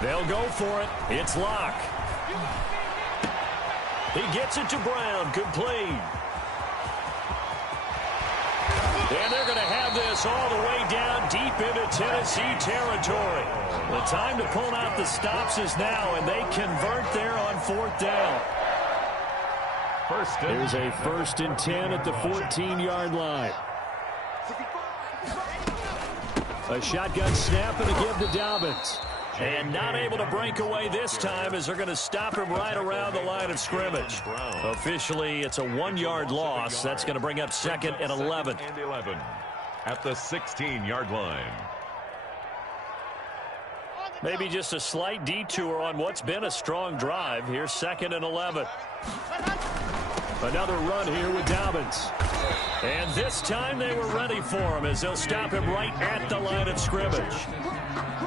They'll go for it. It's Lock. He gets it to Brown, complete. And they're going to have this all the way down deep into Tennessee territory. The time to pull out the stops is now, and they convert there on 4th down. There's a 1st and 10 at the 14-yard line. A shotgun snap and a give to Dobbins. And not able to break away this time as they're going to stop him right around the line of scrimmage. Officially, it's a 1-yard loss. That's going to bring up 2nd and 11. And 11 at the 16-yard line. Maybe just a slight detour on what's been a strong drive. Here's 2nd and 11. Another run here with Dobbins. And this time they were ready for him as they'll stop him right at the line of scrimmage.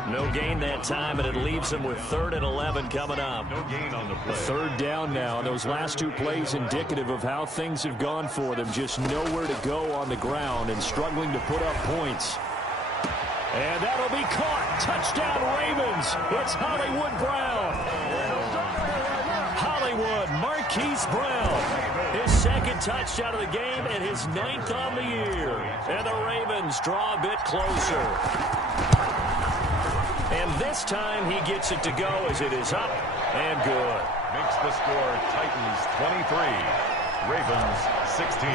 No gain that time, and it leaves him with 3rd and 11 coming up. No gain on the play. 3rd down now, and those last 2 plays indicative of how things have gone for them. Just nowhere to go on the ground and struggling to put up points. And that'll be caught. Touchdown Ravens. It's Hollywood Brown. Hollywood, Marquise Brown. His second touchdown of the game and his 9th on the year. And the Ravens draw a bit closer. And this time he gets it to go as it is up and good. Makes the score Titans 23, Ravens 16.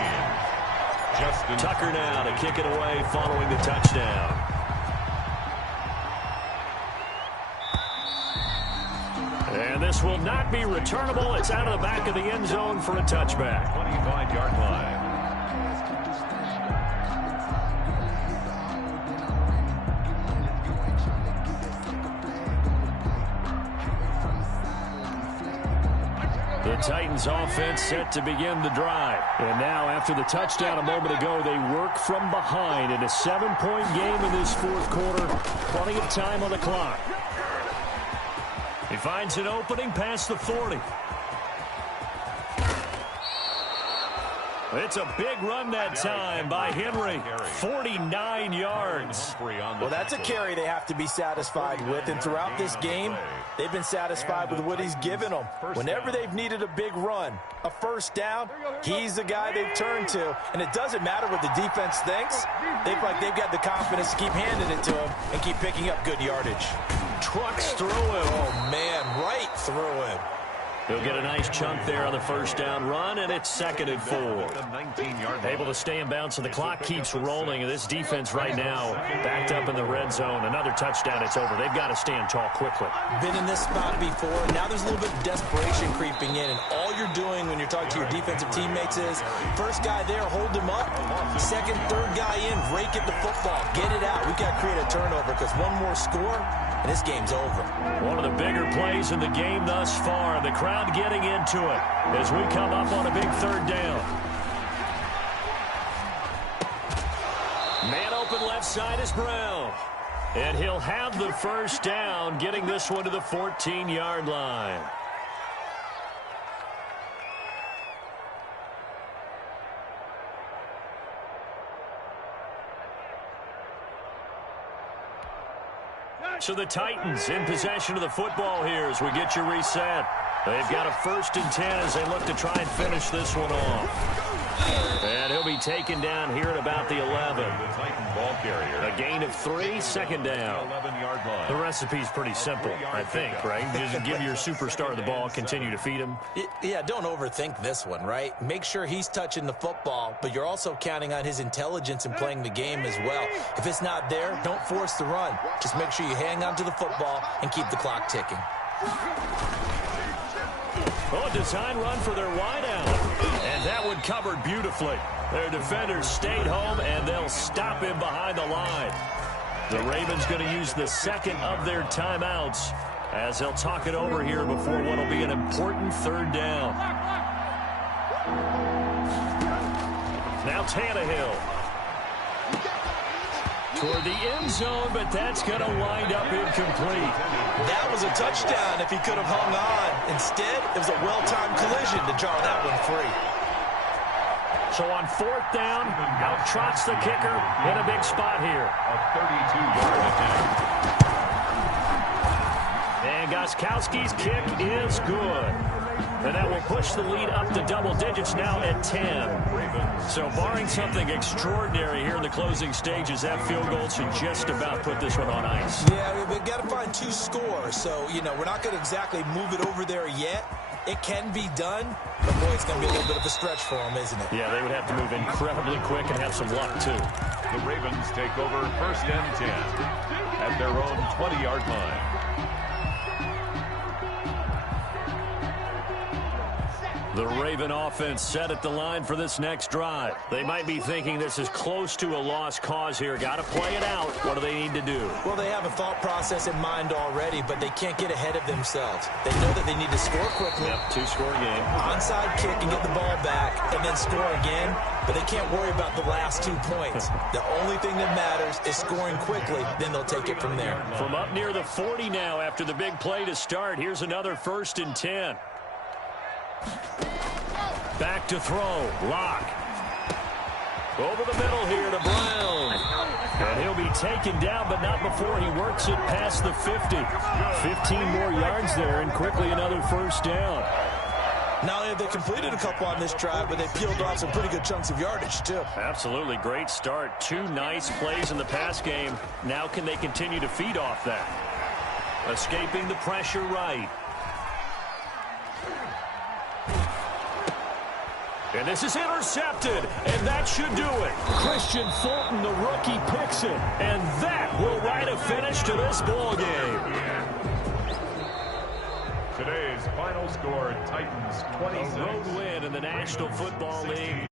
Justin Tucker now to kick it away following the touchdown. And this will not be returnable. It's out of the back of the end zone for a touchback. 25-yard line. The Titans offense set to begin the drive. And now after the touchdown a moment ago, they work from behind in a 7-point game in this fourth quarter. Plenty of time on the clock. He finds an opening past the 40. It's a big run that time by Henry. 49 yards. Well, that's a carry they have to be satisfied with. And throughout this game, they've been satisfied with what he's given them. Whenever they've needed a big run, a first down, he's the guy they've turned to. And it doesn't matter what the defense thinks. They've got the confidence to keep handing it to him and keep picking up good yardage. Trucks through him. Oh, man, right through him. He'll get a nice chunk there on the first down run, and it's 2nd and 4. Able to stay in bounds, so the clock keeps rolling. And this defense right now backed up in the red zone. Another touchdown, it's over. They've got to stand tall quickly. Been in this spot before. Now there's a little bit of desperation creeping in, and all you're doing when you're talking to your defensive teammates is first guy there, hold him up. Second, third guy in, rake at the football. Get it out. We've got to create a turnover because one more score, and this game's over. One of the bigger plays in the game thus far. The crowd getting into it as we come up on a big 3rd down. Man open left side is Brown. And he'll have the first down, getting this one to the 14-yard line. So the Titans in possession of the football here as we get you reset. They've got a 1st and 10 as they look to try and finish this one off. And he'll be taken down here at about the 11. The Titan ball carrier. A gain of 3, 2nd down. 11-yard line. The recipe's pretty simple, I think, right? Just give your superstar the ball, continue to feed him. Yeah, don't overthink this one, right? Make sure he's touching the football, but you're also counting on his intelligence in playing the game as well. If it's not there, don't force the run. Just make sure you hang on to the football and keep the clock ticking. Oh, a design run for their wideout. And that one covered beautifully. Their defenders stayed home, and they'll stop him behind the line. The Ravens going to use the 2nd of their timeouts as they'll talk it over here before what will be an important 3rd down. Now Tannehill. Toward the end zone, but that's going to wind up incomplete. That was a touchdown if he could have hung on. Instead, it was a well-timed collision to draw that one free. So on 4th down, out trots the kicker in a big spot here. A 32-yard attempt. And Gostkowski's kick is good. And that will push the lead up to double digits now at 10. So barring something extraordinary here in the closing stages, that field goal should just about put this one on ice. Yeah, we've got to find 2 scores. So, we're not going to exactly move it over there yet. It can be done, but boy, it's going to be a little bit of a stretch for them, isn't it? Yeah, they would have to move incredibly quick and have some luck, too. The Ravens take over 1st and 10 at their own 20-yard line. The Raven offense set at the line for this next drive. They might be thinking this is close to a lost cause here. Got to play it out. What do they need to do? Well, they have a thought process in mind already, but they can't get ahead of themselves. They know that they need to score quickly. Yep, 2-score game. Onside kick and get the ball back and then score again, but they can't worry about the last 2 points. The only thing that matters is scoring quickly, then they'll take it from there. From up near the 40 now after the big play to start, here's another 1st and 10. Back to throw. Lock. Over the middle here to Brown. And he'll be taken down, but not before he works it past the 50. 15 more yards there, and quickly another 1st down. Not only have they completed a couple on this drive, but they peeled off some pretty good chunks of yardage, too. Absolutely great start. 2 nice plays in the pass game. Now can they continue to feed off that? Escaping the pressure right. And this is intercepted, and that should do it. Christian Fulton, the rookie, picks it, and that will write a finish to this ball game. Today's final score, Titans 26. A road win in the National Football League.